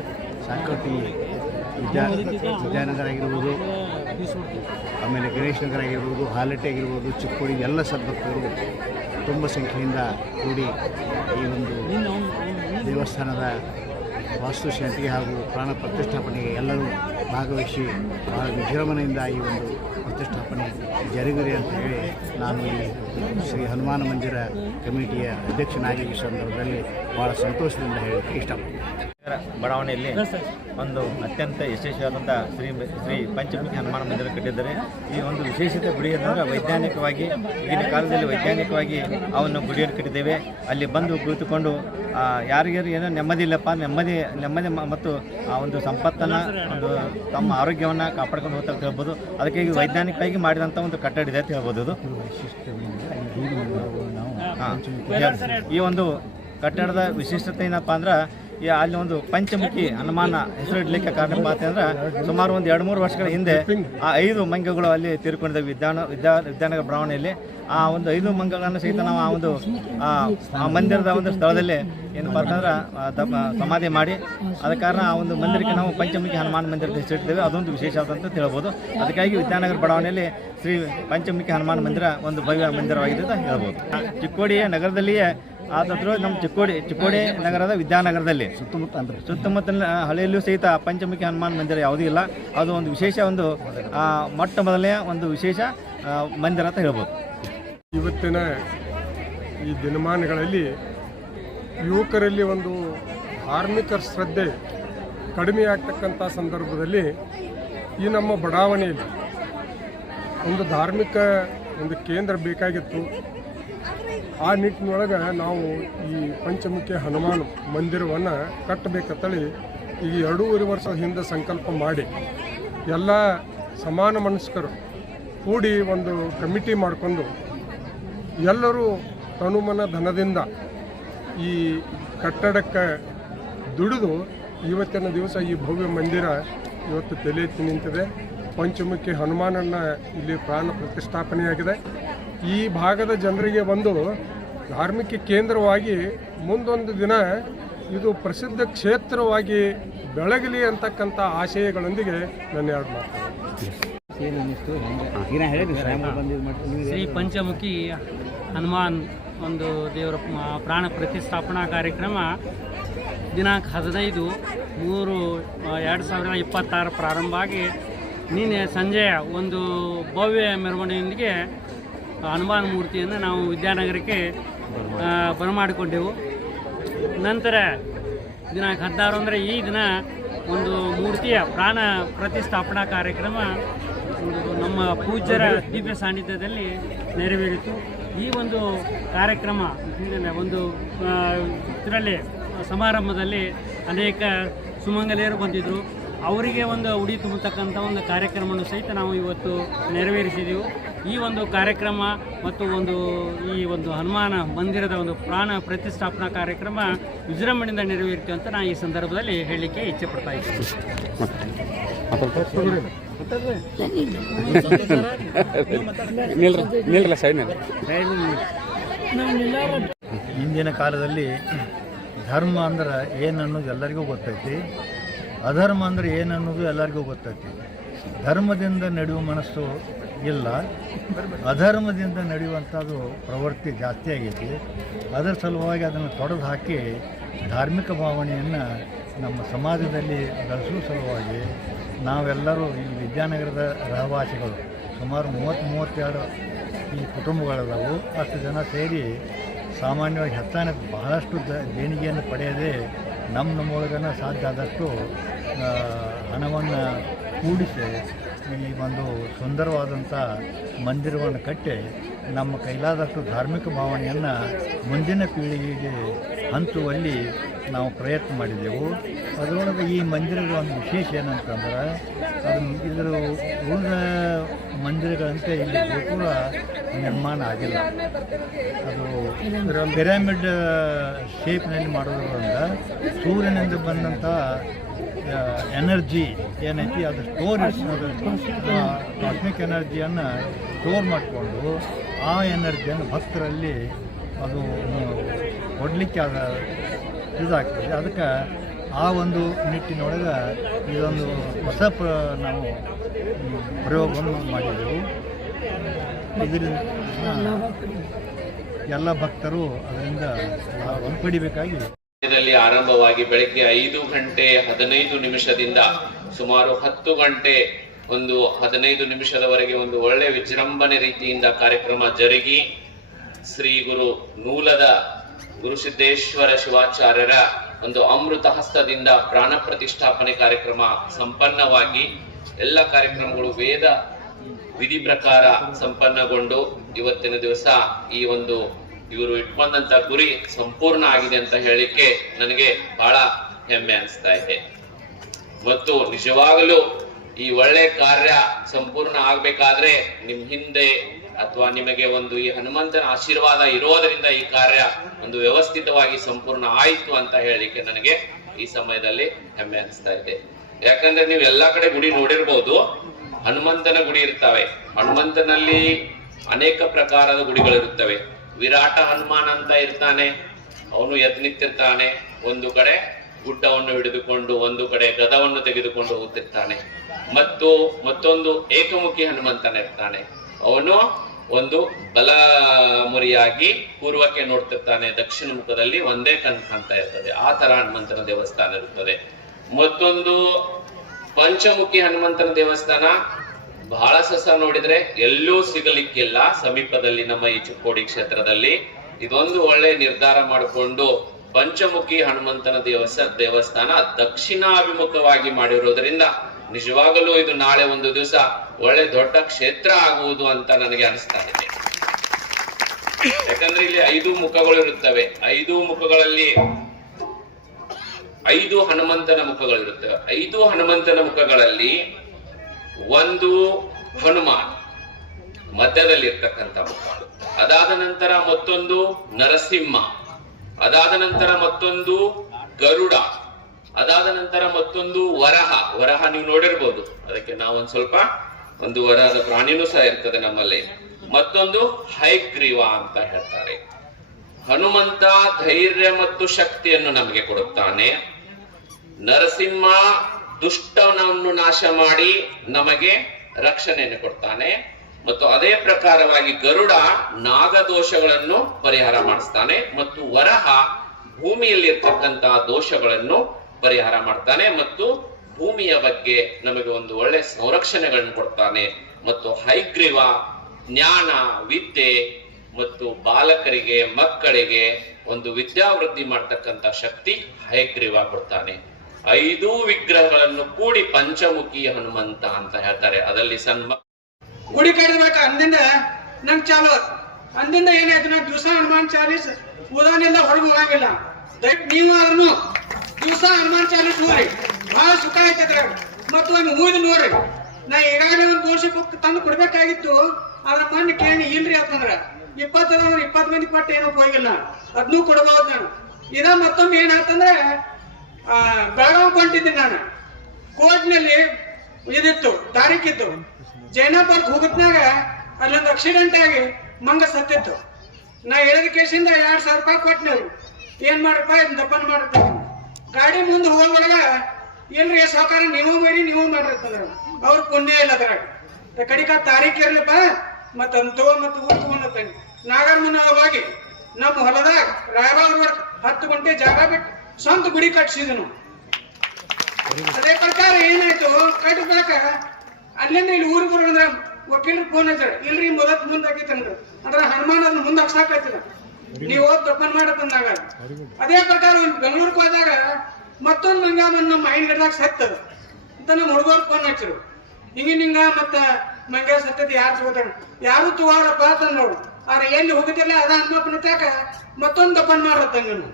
ಸಾಕಷ್ಟು ವಿದ್ಯಾನಗರ ಆಗಿರ್ಬೋದು, ಆಮೇಲೆ ಗಣೇಶ್ ನಗರ ಆಗಿರ್ಬೋದು, ಹಾಲಟ್ಟಿ ಆಗಿರ್ಬೋದು, ಚಿಕ್ಕೋಡಿ ಎಲ್ಲ ಸದ್ಭಕ್ತರು ತುಂಬ ಸಂಖ್ಯೆಯಿಂದ ಕೂಡಿ ಈ ಒಂದು ದೇವಸ್ಥಾನದ ವಾಸ್ತುಶಾಂತಿಗೆ ಹಾಗೂ ಪ್ರಾಣ ಪ್ರತಿಷ್ಠಾಪನೆಗೆ ಎಲ್ಲರೂ ಭಾಗವಹಿಸಿ ಬಹಳ ವಿಜೃಂಭಣೆಯಿಂದ ಈ ಒಂದು ಪ್ರತಿಷ್ಠಾಪನೆ ಜರುಗಿದೆ ಅಂತ ಹೇಳಿ ನಾನು ಈ ಶ್ರೀ ಹನುಮಾನ ಮಂದಿರ ಕಮಿಟಿಯ ಅಧ್ಯಕ್ಷನಾಗಿ ಈ ಸಂದರ್ಭದಲ್ಲಿ ಭಾಳ ಸಂತೋಷದಿಂದ ಹೇಳಲಿಕ್ಕೆ ಇಷ್ಟಪಡ್ತೀನಿ. ಬಡಾವಣೆಯಲ್ಲಿ ಒಂದು ಅತ್ಯಂತ ಯಶಸ್ವಿಯಾದಂಥ ಶ್ರೀ ಪಂಚಮುಖಿ ಹನುಮಾನ ಮಂದಿರ ಕಟ್ಟಿದ್ದಾರೆ. ಈ ಒಂದು ವಿಶೇಷತೆ ಗುಡಿ ಅಂದರೆ ವೈಜ್ಞಾನಿಕವಾಗಿ ಈಗಿನ ಕಾಲದಲ್ಲಿ ವೈಜ್ಞಾನಿಕವಾಗಿ ಅವನ್ನು ಗುಡಿಯನ್ನು ಕಟ್ಟಿದ್ದೇವೆ. ಅಲ್ಲಿ ಬಂದು ಕುಳಿತುಕೊಂಡು ಯಾರಿಗಾರು ಏನೋ ನೆಮ್ಮದಿ ಇಲ್ಲಪ್ಪ, ನೆಮ್ಮದಿ ಮತ್ತು ಆ ಒಂದು ಸಂಪತ್ತನ್ನು, ಒಂದು ತಮ್ಮ ಆರೋಗ್ಯವನ್ನು ಕಾಪಾಡ್ಕೊಂಡು ಹೋಗ್ತಾ ಅಂತ ಹೇಳ್ಬೋದು. ಅದಕ್ಕೆ ವೈಜ್ಞಾನಿಕವಾಗಿ ಮಾಡಿದಂಥ ಒಂದು ಕಟ್ಟಡ ಇದೆ ಅಂತ ಹೇಳ್ಬೋದು. ಇದು ಈ ಒಂದು ಕಟ್ಟಡದ ವಿಶಿಷ್ಟತೆ ಏನಪ್ಪ ಅಂದ್ರೆ ಅಲ್ಲಿ ಒಂದು ಪಂಚಮುಖಿ ಹನುಮಾನ ಹೆಸರು ಇಡಲಿಕ್ಕೆ ಕಾರಣಪ್ಪ ಅಂತಂದ್ರೆ ಸುಮಾರು ಒಂದು 2-3 ವರ್ಷಗಳ ಹಿಂದೆ ಆ 5 ಮಂಗಗಳು ಅಲ್ಲಿ ತೀರ್ಕೊಂಡಿದ್ದೇವೆ ವಿದ್ಯಾನಗರ ಬಡಾವಣೆಯಲ್ಲಿ. ಆ ಒಂದು 5 ಮಂಗಗಳನ್ನು ಸಹಿತ ನಾವು ಆ ಒಂದು ಆ ಮಂದಿರದ ಒಂದು ಸ್ಥಳದಲ್ಲಿ ಏನಪ್ಪ ಅಂತಂದ್ರೆ ಸಮಾಧಿ ಮಾಡಿ ಅದ ಕಾರಣ ಆ ಒಂದು ಮಂದಿರಕ್ಕೆ ನಾವು ಪಂಚಮುಖಿ ಹನುಮಾನ ಮಂದಿರದ ಹೆಸರಿಟ್ಟಿದ್ದೇವೆ. ಅದೊಂದು ವಿಶೇಷ ಅಂತ ತಿಳ್ಬೋದು. ಅದಕ್ಕಾಗಿ ವಿದ್ಯಾನಗರ ಬಡಾವಣೆಯಲ್ಲಿ ಶ್ರೀ ಪಂಚಮುಖಿ ಹನುಮಾನ ಮಂದಿರ ಒಂದು ಭವ್ಯ ಮಂದಿರವಾಗಿದೆ ಅಂತ ಹೇಳ್ಬೋದು. ಚಿಕ್ಕೋಡಿಯ ನಗರದಲ್ಲಿಯೇ ಆದರೂ ನಮ್ಮ ಚಿಕ್ಕೋಡಿ ನಗರದ ವಿದ್ಯಾನಗರದಲ್ಲಿ ಸುತ್ತಮುತ್ತಲಿನ ಹಳ್ಳಿಯಲ್ಲೂ ಸಹಿತ ಪಂಚಮುಖಿ ಹನುಮಾನ ಮಂದಿರ ಯಾವುದೂ ಇಲ್ಲ. ಅದು ಒಂದು ವಿಶೇಷ, ಒಂದು ಮೊಟ್ಟ ಮೊದಲನೆಯ ಒಂದು ವಿಶೇಷ ಮಂದಿರ ಅಂತ ಹೇಳ್ಬೋದು. ಇವತ್ತಿನ ಈ ದಿನಮಾನಗಳಲ್ಲಿ ಯುವಕರಲ್ಲಿ ಒಂದು ಧಾರ್ಮಿಕ ಶ್ರದ್ಧೆ ಕಡಿಮೆ ಆಗ್ತಕ್ಕಂಥ ಸಂದರ್ಭದಲ್ಲಿ ಈ ನಮ್ಮ ಬಡಾವಣೆಯಲ್ಲಿ ಒಂದು ಧಾರ್ಮಿಕ ಒಂದು ಕೇಂದ್ರ ಬೇಕಾಗಿತ್ತು. ಆ ನಿಟ್ಟಿನೊಳಗೆ ನಾವು ಈ ಪಂಚಮುಖಿ ಹನುಮಾನ ಮಂದಿರವನ್ನು ಕಟ್ಟಬೇಕಂತೇಳಿ ಈಗ 2.5 ವರ್ಷದ ಹಿಂದೆ ಸಂಕಲ್ಪ ಮಾಡಿ ಎಲ್ಲ ಸಮಾನ ಮನಸ್ಕರು ಕೂಡಿ ಒಂದು ಕಮಿಟಿ ಮಾಡಿಕೊಂಡು ಎಲ್ಲರೂ ತನುಮನ ಧನದಿಂದ ಈ ಕಟ್ಟಡಕ್ಕೆ ದುಡಿದು ಇವತ್ತಿನ ದಿವಸ ಈ ಭವ್ಯ ಮಂದಿರ ಇವತ್ತು ತಲೆ ಎತ್ತಿ ನಿಂತಿದೆ. ಪಂಚಮುಖಿ ಹನುಮಾನನ್ನು ಇಲ್ಲಿ ಪ್ರಾಣ ಪ್ರತಿಷ್ಠಾಪನೆಯಾಗಿದೆ. ಈ ಭಾಗದ ಜನರಿಗೆ ಒಂದು ಧಾರ್ಮಿಕ ಕೇಂದ್ರವಾಗಿ ಮುಂದೊಂದು ದಿನ ಇದು ಪ್ರಸಿದ್ಧ ಕ್ಷೇತ್ರವಾಗಿ ಬೆಳಗಲಿ ಅಂತಕ್ಕಂಥ ಆಶಯಗಳೊಂದಿಗೆ ನನ್ನ 2 ಮಾತು. ಶ್ರೀ ಪಂಚಮುಖಿ ಹನುಮಾನ್ ಒಂದು ದೇವರ ಪ್ರಾಣ ಪ್ರತಿಷ್ಠಾಪನಾ ಕಾರ್ಯಕ್ರಮ ದಿನಾಂಕ 15/3/2026 ಪ್ರಾರಂಭ ಆಗಿ ನಿನ್ನೆ ಸಂಜೆ ಒಂದು ಭವ್ಯ ಮೆರವಣಿಗೆಯೊಂದಿಗೆ ಹನುಮಾನ್ ಮೂರ್ತಿಯನ್ನು ನಾವು ವಿದ್ಯಾನಗರಕ್ಕೆ ಬರಮಾಡಿಕೊಂಡೆವು. ನಂತರ ದಿನಾಂಕ 16 ಅಂದರೆ ಈ ದಿನ ಒಂದು ಮೂರ್ತಿಯ ಪ್ರಾಣ ಪ್ರತಿಷ್ಠಾಪನಾ ಕಾರ್ಯಕ್ರಮ ನಮ್ಮ ಪೂಜ್ಯರ ದಿವ್ಯ ಸಾನ್ನಿಧ್ಯದಲ್ಲಿ ನೆರವೇರಿತು. ಈ ಒಂದು ಕಾರ್ಯಕ್ರಮ ಒಂದು ಇದರಲ್ಲಿ ಸಮಾರಂಭದಲ್ಲಿ ಅನೇಕ ಸುಮಂಗಲಿಯರು ಬಂದಿದ್ದರು. ಅವರಿಗೆ ಒಂದು ಉಡಿ ತುಂಬತಕ್ಕಂಥ ಒಂದು ಕಾರ್ಯಕ್ರಮವನ್ನು ಸಹಿತ ನಾವು ಇವತ್ತು ನೆರವೇರಿಸಿದೆವು. ಈ ಒಂದು ಕಾರ್ಯಕ್ರಮ ಮತ್ತು ಈ ಒಂದು ಹನುಮಾನ ಮಂದಿರದ ಒಂದು ಪ್ರಾಣ ಪ್ರತಿಷ್ಠಾಪನಾ ಕಾರ್ಯಕ್ರಮ ವಿಜೃಂಭಣೆಯಿಂದ ನೆರವೇರಿತು ಅಂತ ನಾನು ಈ ಸಂದರ್ಭದಲ್ಲಿ ಹೇಳಲಿಕ್ಕೆ ಇಚ್ಛೆ ಪಡ್ತಾ ಇದ್ದೀನಿ. ಇಂದಿನ ಕಾಲದಲ್ಲಿ ಧರ್ಮ ಅಂದ್ರೆ ಏನನ್ನೋದು ಎಲ್ಲರಿಗೂ ಗೊತ್ತೈತಿ, ಅಧರ್ಮ ಅಂದರೆ ಏನನ್ನೋದು ಎಲ್ಲರಿಗೂ ಗೊತ್ತೈತಿ. ಧರ್ಮದಿಂದ ನಡೆಯುವ ಮನಸ್ಸು ಇಲ್ಲ, ಅಧರ್ಮದಿಂದ ನಡೆಯುವಂಥದ್ದು ಪ್ರವೃತ್ತಿ ಜಾಸ್ತಿ ಆಗೈತಿ. ಅದರ ಸಲುವಾಗಿ ಅದನ್ನು ತೊಡೆದು ಹಾಕಿ ಧಾರ್ಮಿಕ ಭಾವನೆಯನ್ನು ನಮ್ಮ ಸಮಾಜದಲ್ಲಿ ಬೆಳೆಸುವ ಸಲುವಾಗಿ ನಾವೆಲ್ಲರೂ ಈ ವಿದ್ಯಾನಗರದ ರಹವಾಸಿಗಳು ಸುಮಾರು 30-32 ಈ ಕುಟುಂಬಗಳಿದಾವು. ಅಷ್ಟು ಜನ ಸೇರಿ ಸಾಮಾನ್ಯವಾಗಿ ಹೆಚ್ಚಾನೆಚ್ಚು ಬಹಳಷ್ಟು ದೇಣಿಗೆಯನ್ನು ಪಡೆಯದೆ ನಮ್ಮೊಳಗನ ಸಾಧ್ಯ ಆದಷ್ಟು ಹಣವನ್ನು ಕೂಡಿಸಿ ಈ ಒಂದು ಸುಂದರವಾದಂಥ ಮಂದಿರವನ್ನು ಕಟ್ಟಿ ನಮ್ಮ ಕೈಲಾದಷ್ಟು ಧಾರ್ಮಿಕ ಭಾವನೆಯನ್ನು ಮುಂದಿನ ಪೀಳಿಗೆಗೆ ಹಂಚುವಲ್ಲಿ ನಾವು ಪ್ರಯತ್ನ ಮಾಡಿದೆವು. ಅದರೊಳಗೆ ಈ ಮಂದಿರದ ಒಂದು ವಿಶೇಷ ಏನಂತಂದ್ರೆ ಇದರ ಉಳಿದ ಮಂದಿರಗಳಂತೆ ಇಲ್ಲಿ ಗೋಪುರ ನಿರ್ಮಾಣ ಆಗಿಲ್ಲ. ಅದು ಪಿರಮಿಡ್ ಶೇಪ್ನಲ್ಲಿ ಮಾಡೋದ್ರಿಂದ ಸೂರ್ಯನಿಂದ ಬಂದಂಥ ಎನರ್ಜಿ ಏನೈತಿ ಅದು ಕಾಸ್ಮಿಕ್ ಎನರ್ಜಿಯನ್ನು ಸ್ಟೋರ್ ಮಾಡಿಕೊಂಡು ಆ ಎನರ್ಜಿಯನ್ನು ಭಕ್ತರಲ್ಲಿ ಅದು ಕೊಡಲಿಕ್ಕೆ ಇದಾಗ್ತದೆ. ಅದಕ್ಕೆ ಆ ಒಂದು ನಿಟ್ಟಿನೊಳಗೆ ಇದೊಂದು ಹೊಸ ನಾವು ಪ್ರಯೋಗವನ್ನು ಮಾಡಿದೆವು. ಇದರಿಂದ ಎಲ್ಲ ಭಕ್ತರು ಅದರಿಂದ ಲಾಭವನ್ನು ಪಡಿಬೇಕಾಗಿ ಆರಂಭವಾಗಿ ಬೆಳಗ್ಗೆ 5:15 ಸುಮಾರು 10 ಗಂಟೆ 15 ಒಂದು ಒಳ್ಳೆ ವಿಜೃಂಭಣೆ ರೀತಿಯಿಂದ ಕಾರ್ಯಕ್ರಮ ಜರುಗಿ ಶ್ರೀ ಗುರು ಮೂಲದ ಗುರುಸಿದ್ದೇಶ್ವರ ಶಿವಾಚಾರ್ಯರ ಒಂದು ಅಮೃತ ಹಸ್ತದಿಂದ ಪ್ರಾಣ ಪ್ರತಿಷ್ಠಾಪನೆ ಕಾರ್ಯಕ್ರಮ ಸಂಪನ್ನವಾಗಿ ಎಲ್ಲ ಕಾರ್ಯಕ್ರಮಗಳು ವೇದ ವಿಧಿ ಪ್ರಕಾರ ಸಂಪನ್ನಗೊಂಡು ಇವತ್ತಿನ ದಿವಸ ಈ ಒಂದು ಇವರು ಇಟ್ಕೊಂಡಂತ ಗುರಿ ಸಂಪೂರ್ಣ ಆಗಿದೆ ಅಂತ ಹೇಳಿಕ್ಕೆ ನನಗೆ ಬಹಳ ಹೆಮ್ಮೆ ಅನಿಸ್ತಾ ಇದೆ. ಮತ್ತು ನಿಜವಾಗಲೂ ಈ ಒಳ್ಳೆ ಕಾರ್ಯ ಸಂಪೂರ್ಣ ಆಗ್ಬೇಕಾದ್ರೆ ನಿಮ್ ಹಿಂದೆ ಅಥವಾ ನಿಮಗೆ ಒಂದು ಈ ಹನುಮಂತನ ಆಶೀರ್ವಾದ ಇರೋದರಿಂದ ಈ ಕಾರ್ಯ ಒಂದು ವ್ಯವಸ್ಥಿತವಾಗಿ ಸಂಪೂರ್ಣ ಆಯ್ತು ಅಂತ ಹೇಳಿಕ್ಕೆ ನನಗೆ ಈ ಸಮಯದಲ್ಲಿ ಹೆಮ್ಮೆ ಅನಿಸ್ತಾ ಇದೆ. ಯಾಕಂದ್ರೆ ನೀವು ಎಲ್ಲಾ ಕಡೆ ಗುಡಿ ನೋಡಿರ್ಬಹುದು, ಹನುಮಂತನ ಗುಡಿ ಇರ್ತವೆ. ಹನುಮಂತನಲ್ಲಿ ಅನೇಕ ಪ್ರಕಾರದ ಗುಡಿಗಳಿರುತ್ತವೆ. ವಿರಾಟ ಹನುಮಾನ್ ಅಂತ ಇರ್ತಾನೆ, ಅವನು ಎದ್ದು ನಿಂತಿರ್ತಾನೆ, ಒಂದು ಕಡೆ ಗುಡ್ಡವನ್ನು ಹಿಡಿದುಕೊಂಡು ಒಂದು ಕಡೆ ಗದವನ್ನು ತೆಗೆದುಕೊಂಡು ಹೋಗುತ್ತಿರ್ತಾನೆ. ಮತ್ತೊಂದು ಏಕಮುಖಿ ಹನುಮಂತನ ಇರ್ತಾನೆ, ಅವನು ಒಂದು ಬಲಮುರಿಯಾಗಿ ಪೂರ್ವಕ್ಕೆ ನೋಡ್ತಿರ್ತಾನೆ, ದಕ್ಷಿಣ ಮುಖದಲ್ಲಿ ಒಂದೇ ಕಣ್ ಕಾಣ್ತಾ ಇರ್ತದೆ. ಆ ತರ ಹನುಮಂತನ ದೇವಸ್ಥಾನ ಇರುತ್ತದೆ. ಮತ್ತೊಂದು ಪಂಚಮುಖಿ ಹನುಮಂತನ ದೇವಸ್ಥಾನ ಬಹಳ ಸಸ ನೋಡಿದ್ರೆ ಎಲ್ಲೂ ಸಿಗಲಿಕ್ಕಿಲ್ಲ ಸಮೀಪದಲ್ಲಿ ನಮ್ಮ ಈ ಚಿಕ್ಕೋಡಿ ಕ್ಷೇತ್ರದಲ್ಲಿ. ಇದೊಂದು ಒಳ್ಳೆ ನಿರ್ಧಾರ ಮಾಡಿಕೊಂಡು ಪಂಚಮುಖಿ ಹನುಮಂತನ ದೇವಸ್ಥಾನ ದಕ್ಷಿಣಾಭಿಮುಖವಾಗಿ ಮಾಡಿರೋದ್ರಿಂದ ನಿಜವಾಗಲೂ ಇದು ನಾಳೆ ಒಂದು ದಿವಸ ಒಳ್ಳೆ ದೊಡ್ಡ ಕ್ಷೇತ್ರ ಆಗುವುದು ಅಂತ ನನಗೆ ಅನಿಸ್ತಾ ಇದೆ. ಯಾಕಂದ್ರೆ ಇಲ್ಲಿ 5 ಮುಖಗಳು ಇರುತ್ತವೆ. 5 ಮುಖಗಳಲ್ಲಿ 5 ಹನುಮಂತನ ಮುಖಗಳಿರುತ್ತವೆ. 5 ಹನುಮಂತನ ಮುಖಗಳಲ್ಲಿ ಒಂದು ಹನುಮಾನ್ ಮಧ್ಯದಲ್ಲಿ ಇರ್ತಕ್ಕಂಥ ಮುಖ, ಅದಾದ ನಂತರ ಮತ್ತೊಂದು ನರಸಿಂಹ, ಅದಾದ ನಂತರ ಮತ್ತೊಂದು ಗರುಡ, ಅದಾದ ನಂತರ ಮತ್ತೊಂದು ವರಹ ನೀವು ನೋಡಿರ್ಬೋದು. ಅದಕ್ಕೆ ನಾವೊಂದ್ ಸ್ವಲ್ಪ ಒಂದು ವರಹದ ಪ್ರಾಣಿನೂ ಸಹ ಇರ್ತದೆ ನಮ್ಮಲ್ಲಿ. ಮತ್ತೊಂದು ಹಯಗ್ರೀವ ಅಂತ ಹೇಳ್ತಾರೆ. ಹನುಮಂತ ಧೈರ್ಯ ಮತ್ತು ಶಕ್ತಿಯನ್ನು ನಮಗೆ ಕೊಡುತ್ತಾನೆ. ನರಸಿಂಹ ದುಷ್ಟನನ್ನು ನಾಶ ಮಾಡಿ ನಮಗೆ ರಕ್ಷಣೆಯನ್ನು ಕೊಡ್ತಾನೆ. ಮತ್ತು ಅದೇ ಪ್ರಕಾರವಾಗಿ ಗರುಡ ನಾಗದೋಷಗಳನ್ನು ಪರಿಹಾರ ಮಾಡಿಸ್ತಾನೆ. ಮತ್ತು ವರಹ ಭೂಮಿಯಲ್ಲಿರ್ತಕ್ಕಂತಹ ದೋಷಗಳನ್ನು ಪರಿಹಾರ ಮಾಡ್ತಾನೆ ಮತ್ತು ಭೂಮಿಯ ಬಗ್ಗೆ ನಮಗೆ ಒಂದು ಒಳ್ಳೆ ಸಂರಕ್ಷಣೆಗಳನ್ನು ಕೊಡ್ತಾನೆ ಮತ್ತು ಹೈಗ್ರೀವ ಜ್ಞಾನ, ವಿದ್ಯೆ ಮತ್ತು ಬಾಲಕರಿಗೆ, ಮಕ್ಕಳಿಗೆ ಒಂದು ವಿದ್ಯಾವೃದ್ಧಿ ಮಾಡ್ತಕ್ಕಂಥ ಶಕ್ತಿ ಹಯಗ್ರೀವ ಕೊಡ್ತಾನೆ. 5 ವಿಗ್ರಹಗಳನ್ನು ಕೂಡಿ ಪಂಚಮುಖಿ ಹನುಮಂತ ಅಂತ ಹೇಳ್ತಾರೆ. ಅದರಲ್ಲಿ ಗುಡಿ ಕಡಿಬೇಕ ಅಂದಿಂದ ನಂಗೆ ಚಾಲು ಅಂದಿಂದ ಏನಾಯ್ತು, ನಾನು ದಿವಸ ಹನುಮಾನ್ ಚಾಲೀಸ್ ಓದಾನಿಂದ ಹೊರಗೆ ಹೋಗಂಗಿಲ್ಲ. ದಯವಿಟ್ಟು ನೀವು ಅದನ್ನು ದಿವಸ ಹನುಮಾನ್ ಚಾಲೀಸ್ ಓದ್ರಿ, ಬಹಳ ಸುಖ ಆಯ್ತದ್ರ. ಮತ್ತು ಒಮ್ಮೆ ಓದಿ ನೋಡ್ರಿ. ನಾ ಈಗಾಗಲೇ ಒಂದು ದೋಷ ಬುಕ್ ತಂದು ಕೊಡ್ಬೇಕಾಗಿತ್ತು, ಅದ್ರ ಮಣ್ಣು ಕೇಳಿ ಇಲ್ರಿ ಅಂತಂದ್ರ 20 ಮಂದಿ ಕೊಟ್ಟು ಏನೋ ಹೋಗಿಲ್ಲ, ಅದನ್ನೂ ಕೊಡಬಹುದು ನಾನು. ಇದ ಮತ್ತೊಮ್ಮೆ ಏನಾಯ್ತಂದ್ರೆ ಬೆಳಗಾವ್ ಕೊಂಡಿದ್ದೀನಿ ನಾನು. ಕೋರ್ಟ್ನಲ್ಲಿ ಇದಿತ್ತು, ತಾರೀಕಿತ್ತು. ಜೈನಾಪುರಕ್ಕೆ ಹೋಗತ್ನಾಗ ಅಲ್ಲೊಂದು ಆಕ್ಸಿಡೆಂಟ್ ಆಗಿ ಮಂಗ ಸತ್ತಿತ್ತು. ನಾ ಹೇಳಿದ ಕೇಸಿಂದ 2,000 ರೂಪಾಯಿ ಕೊಟ್ಟು ನೀವು ಏನ್ ಮಾಡ್ರಪ್ಪ ಇದನ್ನ ದಪ್ಪನ್ ಮಾಡ್ರಿ. ಗಾಡಿ ಮುಂದೆ ಹೋಗೋಳಗ ಎಲ್ರಿ ಸಹಕಾರ ನೀವು ಮಾಡಿರ್ತಂದ್ರ ಅವ್ರ ಪುಣ್ಯ ಇಲ್ಲ ಅದ್ರಾಗ. ಕಡಿಕ ತಾರೀಖ್ ಇರ್ಲಿಪ್ಪ ಮತ್ತ ಅಂತವ ಮತ್ತ ಊರ್ ತಗೊಂಡಂಗ ನಾಗರಮನ ಹೋಗಿ ನಮ್ಮ ಹೊಲದಾಗ ರಾಯಬಾಗ್ 10 ಗಂಟೆ ಜಾಗ ಬಿಟ್ಟು ಸ್ವಂತ ಗುಡಿ ಕಟ್ಸಿದನು. ಅದೇ ಪ್ರಕಾರ ಏನಾಯ್ತು, ಕಟ್ಟಬೇಕ ಅಲ್ಲಿಂದ ಇಲ್ಲಿ ಊರಿಗೆ ಬರೋದ್ರ ವಕೀಲರು ಫೋನ್ ಹಚ್ಚಾರ, ಇಲ್ರಿ ಮುಂದೆ ಹಾಕಿತ್ತಂದ್ರ ಅಂದ್ರೆ ಹನುಮಾನ್ ಅದನ್ನ ಮುಂದೆ ಹಾಕ್ಸಾಕತ್ತಿಲ್ಲ, ನೀವು ಹೋದ್ ತಪ್ಪನ್ ಮಾಡತ್ತಂದಾಗ. ಅದೇ ಪ್ರಕಾರ ಬೆಂಗಳೂರಿಗೆ ಹೋದಾಗ ಮತ್ತೊಂದು ಮಂಗ ನಮ್ಮ ಐನ್ ಗಿಡದಾಗ ಸತ್ತದ ಅಂತ ನಮ್ಮ ಹುಡುಗರು ಫೋನ್ ಹಚ್ಚಿರು. ಹಿಂಗ ಮತ್ತ ಮಂಗ ಸತ್ತದ ಯಾರು ತಗೋತಾರ, ಯಾರು ತಗೋರಪ್ಪ ಅಂತಂದ್ರು. ಆದ್ರೆ ಎಲ್ಲಿ ಹೋಗುದಿಲ್ಲ ಅದ ಹನುಮಪ್ಪನ ತಾಕ ಮತ್ತೊಂದು ದಪ್ಪನ್ ಮಾಡತ್ತಂಗನು.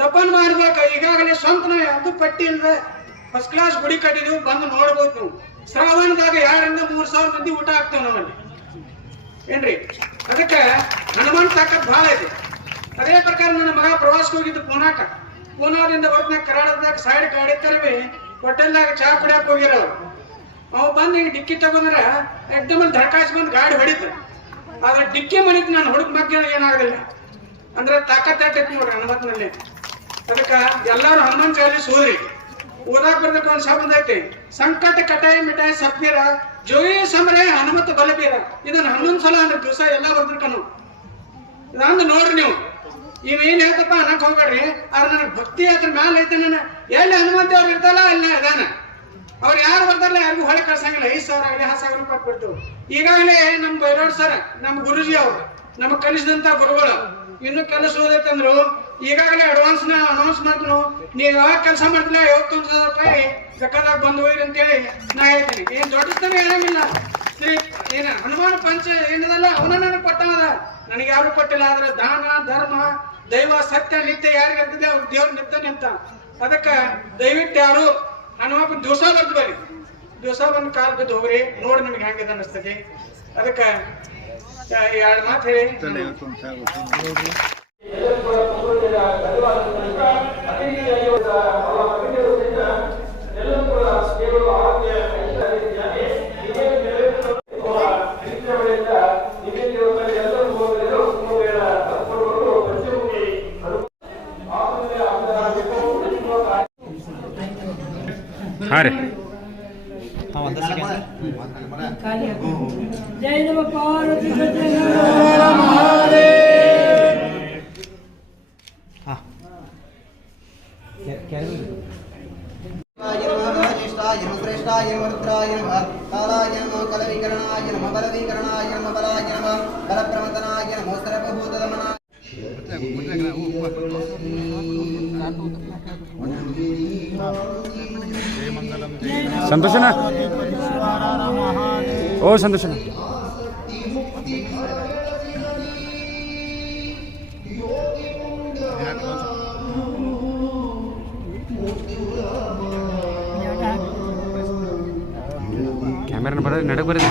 ದಪ್ಪನ್ ಮಾಡ್ಬೇಕ ಈಗಾಗಲೇ ಸ್ವಂತ ನಾವು ಯಾವ್ದು ಪಟ್ಟಿ ಇಲ್ದ ಫಸ್ಟ್ ಕ್ಲಾಸ್ ಗುಡಿ ಕಟ್ಟಿದ್ವಿ, ಬಂದು ನೋಡ್ಬೋದು ನೀವು. ಶ್ರಾವಣದಾಗ 2,000-3,000 ಮಂದಿ ಊಟ ಆಗ್ತಾವ ನಮ್ಮಲ್ಲಿ ಏನ್ರಿ. ಅದಕ್ಕೆ ಹನುಮಾನ್ ತಾಕತ್ ಬಹಳ ಐತಿ. ಅದೇ ಪ್ರಕಾರ ನನ್ನ ಮಗ ಪ್ರವಾಸಕ್ಕೆ ಹೋಗಿದ್ದು ಪೂನಾದಿಂದ ಹೊರತ್ನಾಗ ಕರಾಡದಾಗ ಸೈಡ್ ಗಾಡಿ ತರವಿ ಹೋಟೆಲ್ದಾಗ ಚಹಾ ಕುಡಿಯಕ್ ಹೋಗಿರೋ ಅವ್ ಬಂದ್ ಈಗ ಡಿಕ್ಕಿ ತಗೊಂಡ್ರ ಎಕ್ದಮ್ ಧಡಕಾಸಿ ಬಂದ್ ಗಾಡಿ ಹೊಡಿತು. ಆದ್ರೆ ಡಿಕ್ಕಿ ಮನಿತ್ ನಾನು ಹುಡುಕ್ ಬಗ್ಗೆ ಏನಾಗಲಿಲ್ಲ. ಅಂದ್ರೆ ತಾಕತ್ ಆಟೈತಿ ನೋಡ್ರಿ ಹನುಮಂತನಲ್ಲಿ. ಅದಕ್ಕ ಎಲ್ಲಾರು ಹನುಮಾನ್ ಚಾಲೀಸ್ ಓದ್ರಿ. ಓದಾಕ್ ಬರ್ಬೇಕು ಒಂದ್ ಶಬ್ದ ಐತಿ, ಸಂಕಟ ಕಟಾಯಿ ಮಿಠಾಯಿ ಸಪ್ಪೀರ ಜೋಯಿ ಸಮರೆ ಹನುಮಂತ ಬಲಬೀರ. ಇದನ್ನ 11 ಸಲ ಅಂದ್ರೆ ದಿವಸ ಎಲ್ಲ ಬರ್ದಿರ್ಕನು. ಇದಂದು ನೋಡ್ರಿ ನೀವು. ಇವೇನ್ ಹೇಳ್ತಪ್ಪ ಅನ್ನಕ್ ಹೋಗ್ಬೇಡ್ರಿ. ಆದ್ರೆ ನನಗೆ ಭಕ್ತಿ ಅದ್ರ ಮ್ಯಾಲ ಐತೆ. ನನ್ನ ಎಲ್ಲಿ ಹನುಮಂತ ಅವ್ರು ಇರ್ತಾರ ಅಲ್ಲ ಅದಾನ. ಅವ್ರು ಯಾರು ಬರ್ತಾರಲ್ಲ ಯಾರಿಗೂ ಹೊಳೆ ಕಳ್ಸಂಗಿಲ್ಲ. 5,000 ಆಗಲಿ 10,000 ರೂಪಾಯಿ ಕೊಡ್ತು. ಈಗಾಗಲೇ ನಮ್ ಬೈರೋಡ್ ಸರ್, ನಮ್ಮ ಗುರುಜಿ ಅವ್ರು, ನಮಗ್ ಕಲಿಸಿದಂತ ಗುರುಗಳು ಇನ್ನು ಕೆಲಸ ಓದೈತಂದ್ರು ಈಗಾಗಲೇ ಅಡ್ವಾನ್ಸ್ ಅನೌನ್ಸ್ ಮಾಡ್ತೀನಿ. ನೀವು ಯಾವಾಗ ಕೆಲಸ ಮಾಡ್ತಿಲ್ಲ 51,000 ರೂಪಾಯಿ ಬೇಕಾದಾಗ ಬಂದು ಹೋಯ್ರಿ ಅಂತೇಳಿ ನಾ ಹೇಳ್ತೀನಿ. ಏನ್ ದೊಡ್ಡಸ್ತಾನೆ ಹೇಳಂಗಿಲ್ಲ. ಏನ ಹನುಮಾನ ಪಂಚ ಏನಿದಲ್ಲ ಅವನ ನನಗೆ ಕೊಟ್ಟವದ, ನನಗೆ ಯಾರು ಕೊಟ್ಟಿಲ್ಲ. ಆದ್ರೆ ದಾನ, ಧರ್ಮ, ದೈವ, ಸತ್ಯ, ನಿತ್ಯ ಯಾರಿಗೆ ಇರ್ತದೆ ಅವ್ರ ದೇವ್ರ ನಿಂತಾನೆ ಅಂತ. ಅದಕ್ಕ ದಯವಿಟ್ಟು ಯಾರು ಹನುಮಪ್ಪನ ದಿವಸ ಬರ್ದು ಬರ್ರಿ, ದಿವಸ ಬಂದು ಕಾಲ್ ಬಿದ್ದು ಹೋಗ್ರಿ, ನೋಡಿ ನಿಮ್ಗೆ ಹೆಂಗಿದೆ ಅನ್ನಿಸ್ತದೆ. ಅದಕ್ಕ 2 ಮಾತು ಹೇಳಿ ಹಾಂ ರೀ. ಜೈ ನಮ ಪಾರ್ವತಿ ಸಂತೋಷನಾ? ಓ ಸಂತೋಷನಾ. ಕ್ಯಾಮೆರಾನ ಬರೋದು ನಡಕ್ ಬರೋದು.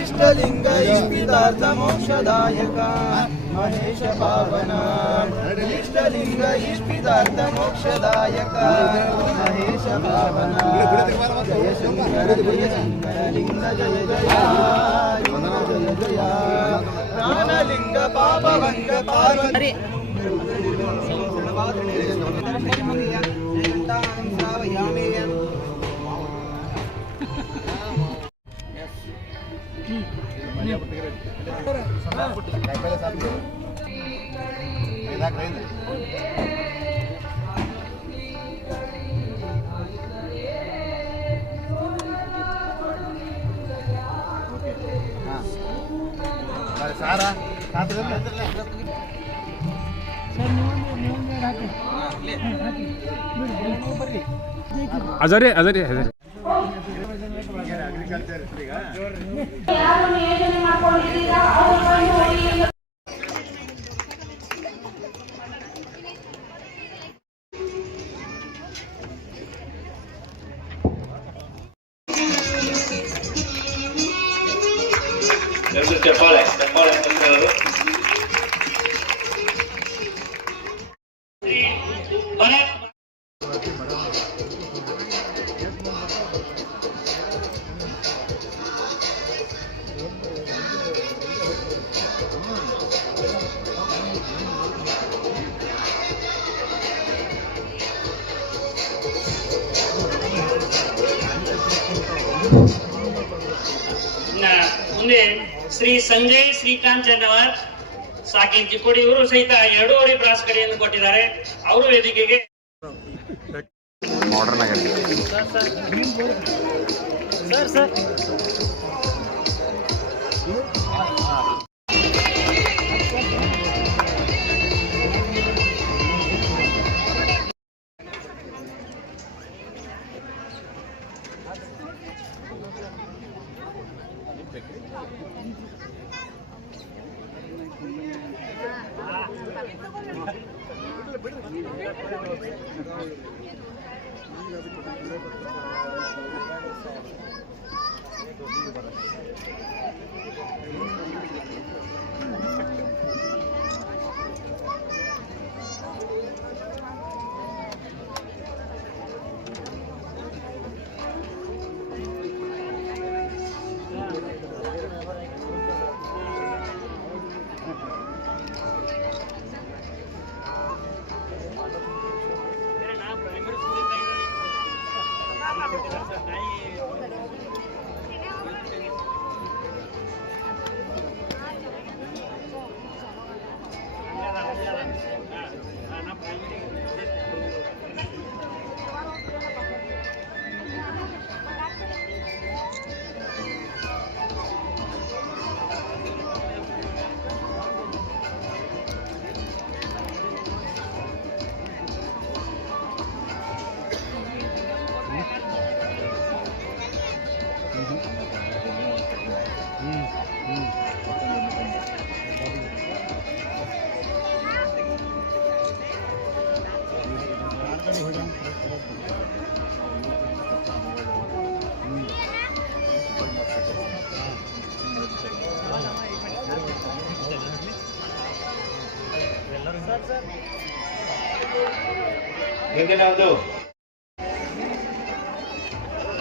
इष्टलिंग इष्टितार्थ मोक्षदायक महेश पावन इष्टलिंग इष्टितार्थ सिद्धार्थ मोक्षदायक महेश भावना जय शंकर जय शंकर लिंग जय जय जय जय प्राणलिंग पापभंग पार्वती सारा आजारी आजारी ಚಪ್ಪಾಳೆ ಮುಂದೆ ಶ್ರೀ ಸಂಜಯ್ ಶ್ರೀಕಾಂತ್ ಚನ್ನವರ್ ಸಾಕಿನ್ ಚಿಕ್ಕೋಡಿ ಇವರು ಸಹಿತ 2 ಅಡಿ ಬ್ರಾಸ್ ಕಡೆಯನ್ನು ಕೊಟ್ಟಿದ್ದಾರೆ. ಅವರು ವೇದಿಕೆಗೆ ಮಾಡರ್ನ್ ಆಗಿದೆ ಸರ್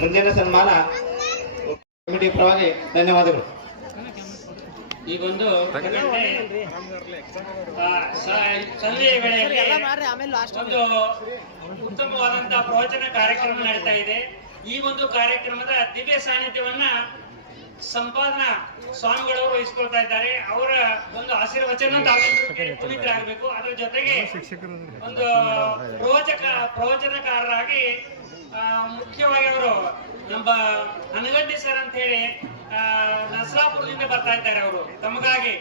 ಮುಂದಿನ ಸನ್ಮಾನ ಕಮಿಟಿ ಪರವಾಗಿ ಧನ್ಯವಾದಗಳು. ಈಗೊಂದು ಸಂಜೆಯ ವೇಳೆಯಲ್ಲಿ ಒಂದು ಉತ್ತಮವಾದಂತಹ ಪ್ರವಚನ ಕಾರ್ಯಕ್ರಮ ನಡೀತಾ ಇದೆ. ಈ ಒಂದು ಕಾರ್ಯಕ್ರಮದ ದಿವ್ಯ ಸಾನ್ನಿಧ್ಯವನ್ನ ಸಂಪಾದನಾ ಸ್ವಾಮಿಗಳವರು ವಹಿಸಿಕೊಳ್ತಾ ಇದ್ದಾರೆ. ಅವರ ಒಂದು ಆಶೀರ್ವಚನ ಪವಿತ್ರರಾಗಬೇಕು. ಅದರ ಜೊತೆಗೆ ಒಂದು ಪ್ರವಚನಕಾರರಾಗಿ ಮುಖ್ಯವಾಗಿ ಅವರು ನಮ್ಮ ಹನಗಡ್ಡಿ ಸರ್ ಅಂತ ಹೇಳಿ ನಸರಾಪುರದಿಂದ ಬರ್ತಾ ಇದ್ದಾರೆ. ಅವರು ತಮಗಾಗಿ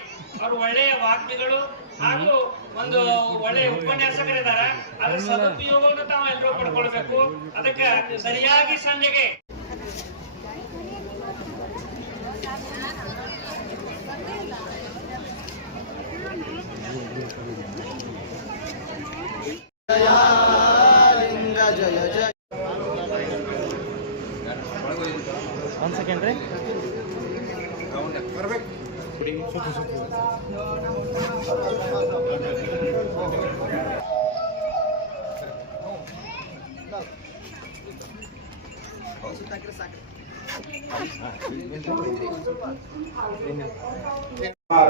ಅವರು ಒಳ್ಳೆಯ ವಾಗ್ಮಿಗಳು ಹಾಗೂ ಒಂದು ಒಳ್ಳೆಯ ಉಪನ್ಯಾಸಕರಿದ್ದಾರೆ. ಅದರ ಸದುಪಯೋಗವನ್ನು ತಾವು ಎಲ್ಲರೂ ಪಡ್ಕೊಳ್ಬೇಕು. ಅದಕ್ಕೆ ಸರಿಯಾಗಿ ಸಂಜೆಗೆ ಒಂದು ಸೆಕೆಂಡ್ ರೀ.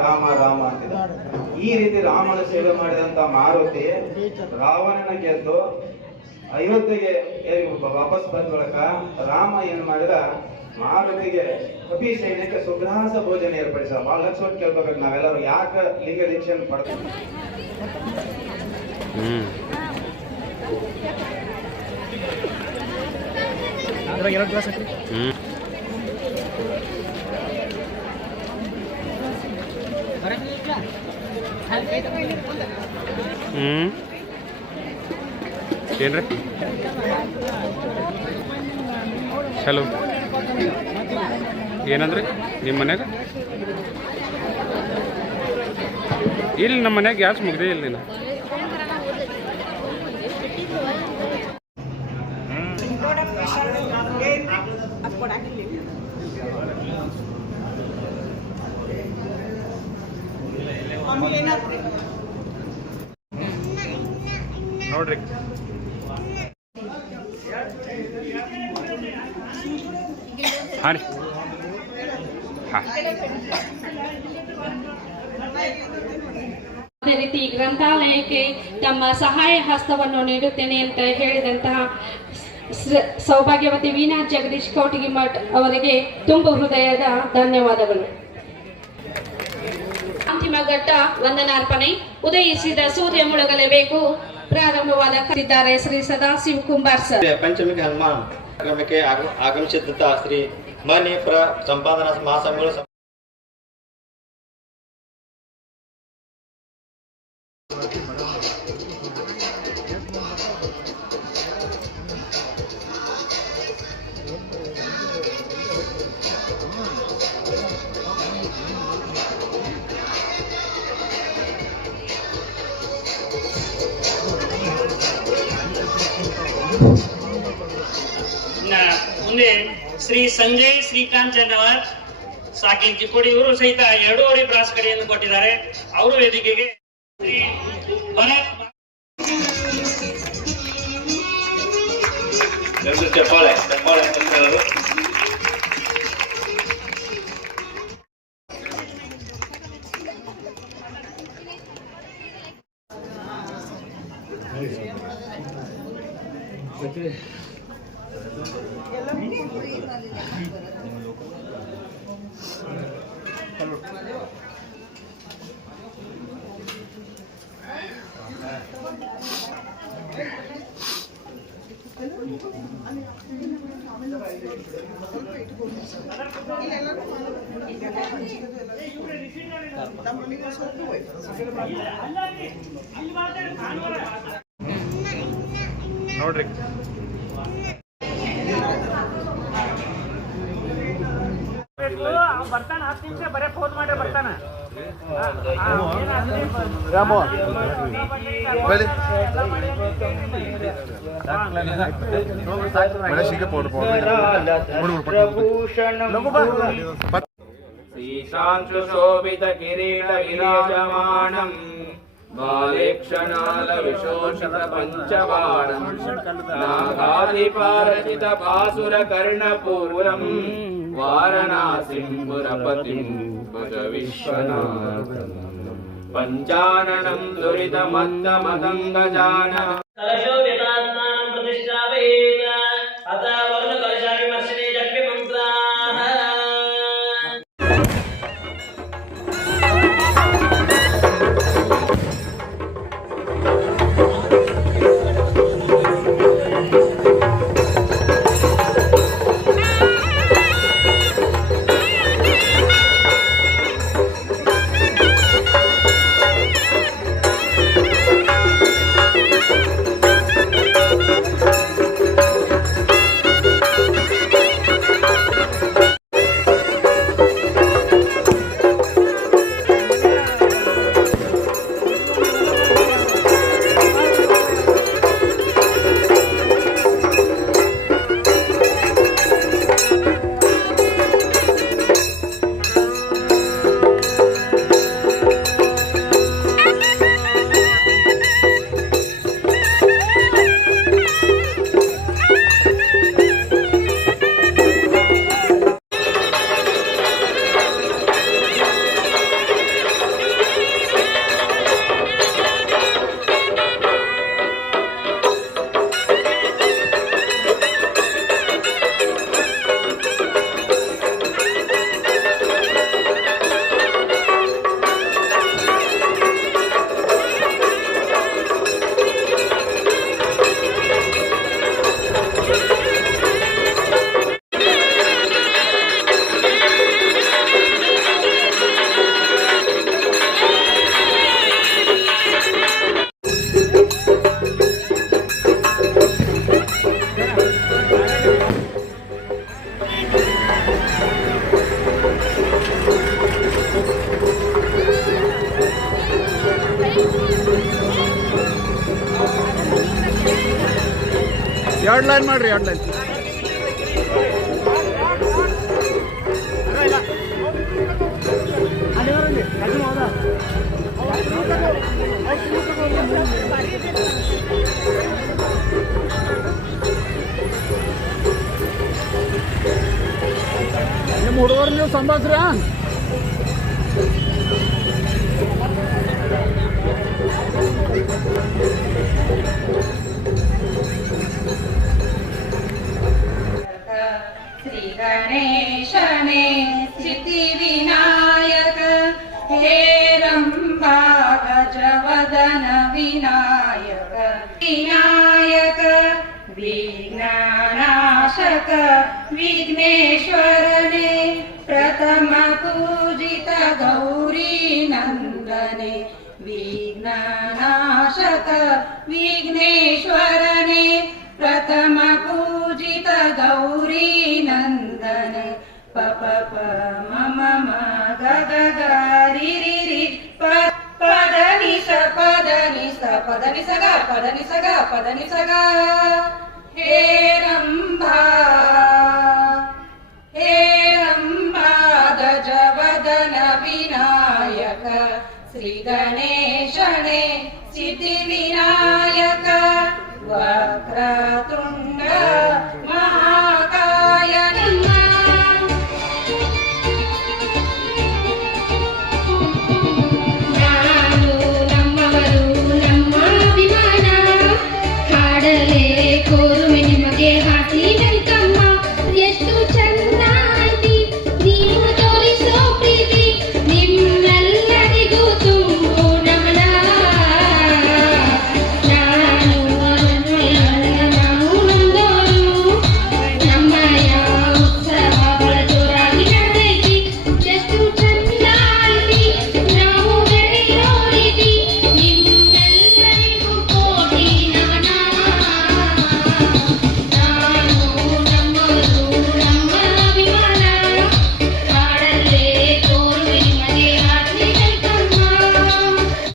ರಾಮ ರಾಮ ಅಂತಿದ. ಈ ರೀತಿ ರಾಮನ ಸೇವೆ ಮಾಡಿದಂತ ಮಾರುತಿ ರಾವಣನ ಗೆದ್ದು ಅಯೋಧ್ಯೆಗೆ ವಾಪಸ್ ಬಂದ ಬಳಿಕ ರಾಮ ಏನ್ ಮಾಡಿದ, ಮಾರುತಿಗೆ ಕಪಿ ಸೈನ್ಯಕ್ಕೆ ಸುಗ್ರಾಸ ಭೋಜನ ಏರ್ಪಡಿಸ. ಬಹಳ ಲಕ್ಷ ಕೇಳ್ಬೇಕು ನಾವೆಲ್ಲರೂ, ಯಾಕೆ ಲಿಂಗ ದೀಕ್ಷೆಯನ್ನು ಪಡೆದ. ಏನ್ರಿ ಹಲೋ ಏನಂದ್ರಿ ನಿಮ್ಮ ಮನ್ಯಾಗ? ಇಲ್ಲಿ ನಮ್ಮ ಮನ್ಯಾಗ ಗ್ಯಾಸ್ ಮುಗ್ದೇ ಇಲ್ಲ ನೀನು. ನೋಡ್ರಿ ಹಾಂ ರೀ ಹಾಂ. ಅದೇ ರೀತಿ ಗ್ರಂಥಾಲಯಕ್ಕೆ ತಮ್ಮ ಸಹಾಯ ಹಸ್ತವನ್ನು ನೀಡುತ್ತೇನೆ ಅಂತ ಹೇಳಿದಂತಹ ಸೌಭಾಗ್ಯವತಿ ವೀಣಾ ಜಗದೀಶ್ ಕೌಟಿಗಿಮಠ್ ಅವರಿಗೆ ತುಂಬ ಹೃದಯದ ಧನ್ಯವಾದಗಳು. ಅಂತಿಮ ಘಟ್ಟ ವಂದನಾರ್ಪಣೆ. ಉದಯಿಸಿದ ಸೂರ್ಯ ಮುಳುಗಲೇಬೇಕು ಪ್ರಾರಂಭವಾದ ಕರೆದಿದ್ದಾರೆ ಶ್ರೀ ಸದಾಶಿವ ಕುಂಬಾರ್ ಸರ್. ಪಂಚಮುಖಿ ಹನುಮಾನ್ ಕಾರ್ಯಕ್ರಮಕ್ಕೆ ಆಗಮಿಸಿದ್ದ ಶ್ರೀ ಮಾನ್ಯ ಸಂಪಾದನಾ ಮಹಾಸಂಘಗಳು ಮುಂದೆ ಶ್ರೀ ಸಂಜಯ್ ಶ್ರೀಕಾಂತ್ ಚಂದ್ರವರ್ ಸಾಕಿನ್ ಚಿಕ್ಕೋಡಿ ಇವರು ಸಹಿತ 2 ಅಡಿ ಬ್ರಾಸ್ ಕಡೆಯನ್ನು ಕೊಟ್ಟಿದ್ದಾರೆ. ಅವರು ವೇದಿಕೆಗೆ ಶ್ರೀ ಭರತ್ ಚಪ್ಪಾಳೆ ನೋಡ್ರಿ ಬರ್ತಾನ 10 ನಿಮಿಷ ಬರೇ ಫೋನ್ ಮಾಡಿ ಬರ್ತಾನ. ಶ್ರೀಶಾಂಶುಶೋಭಿತ ಕಿರೀಟ ವಿರಾಜಮಾನಂ ಬಾಲೇಕ್ಷಣಾಲ ವಿಶೋಷಿತ ಪಂಚವಾರಂ ನಾಗಾಧಿಪಾರಚಿತ ಭಾಸುರ ಕರ್ಣಪೂರಂ ವಾರಣಾಸಿಂ ಪುರಪತಿಂ ಭಜ ವಿಶ್ವನಾಥಂ ಪಂಚಾನನಂ ದುರಿತ ಮತ್ತ ಮದಂಗಜಾನ ಕಲಶೋವ್ಯತಾತ್ಮಾನಂ ಪ್ರತಿಷ್ಠಾಪಯೇತ್ ಅತ ವರುಣ ಕಲಶಾವಿಮರ್ಶನೆ ಜಪ್ಯ ಮಂತ್ರಾಃ. ಎರಡು ಲೈನ್ ಮಾಡ್ರಿ, ಎರಡು ಲೈನ್. ನಿಮ್ಮ ಹುಡುಗರು ನೀವು ಸಂಭಾಳಿಸ್ರಿ. ಶ್ರೀ ಗಣೇಶನೇ ಸಿದ್ಧಿ ವಿನಾಯಕ ಹೇರಂಬ ಗಜವದನ ವಿನಾಯಕ ವಿನಾಯಕ ವಿಘ್ನನಾಶಕ ವಿಘ್ನೇಶ್ವರನೇ ಪ್ರಥಮ ಪೂಜಿತ ಗೌರಿ ನಂದನೆ ವಿಘ್ನನಾಶಕ ವಿಘ್ನೇಶ್ವರನೇ ಪ್ರಥಮ ಪೂಜಿತ ಗೌರಿ ನಂದನೆ ಪ ಪ ಪ ಮ ಮ ಮ ಗ ಗ ಗ ರಿ ರಿ ರಿ ಪ ಪದ ನಿ ಸ ಪದ ನಿ ಸ ಪದ ನಿ ಸ ಗ ಪದ ನಿ ಸ ಗ ಪದ ನಿ ಸ ಗ ಹೇರಂಬಾ ಹೇರಂಬಾ ಗಜವದನ ವಿನಾಯಕ ಶ್ರೀ ಗಣೇಶನೇ ಸಿದ್ಧಿ ವಿನಾಯಕ ವಕ್ರತುಂಡ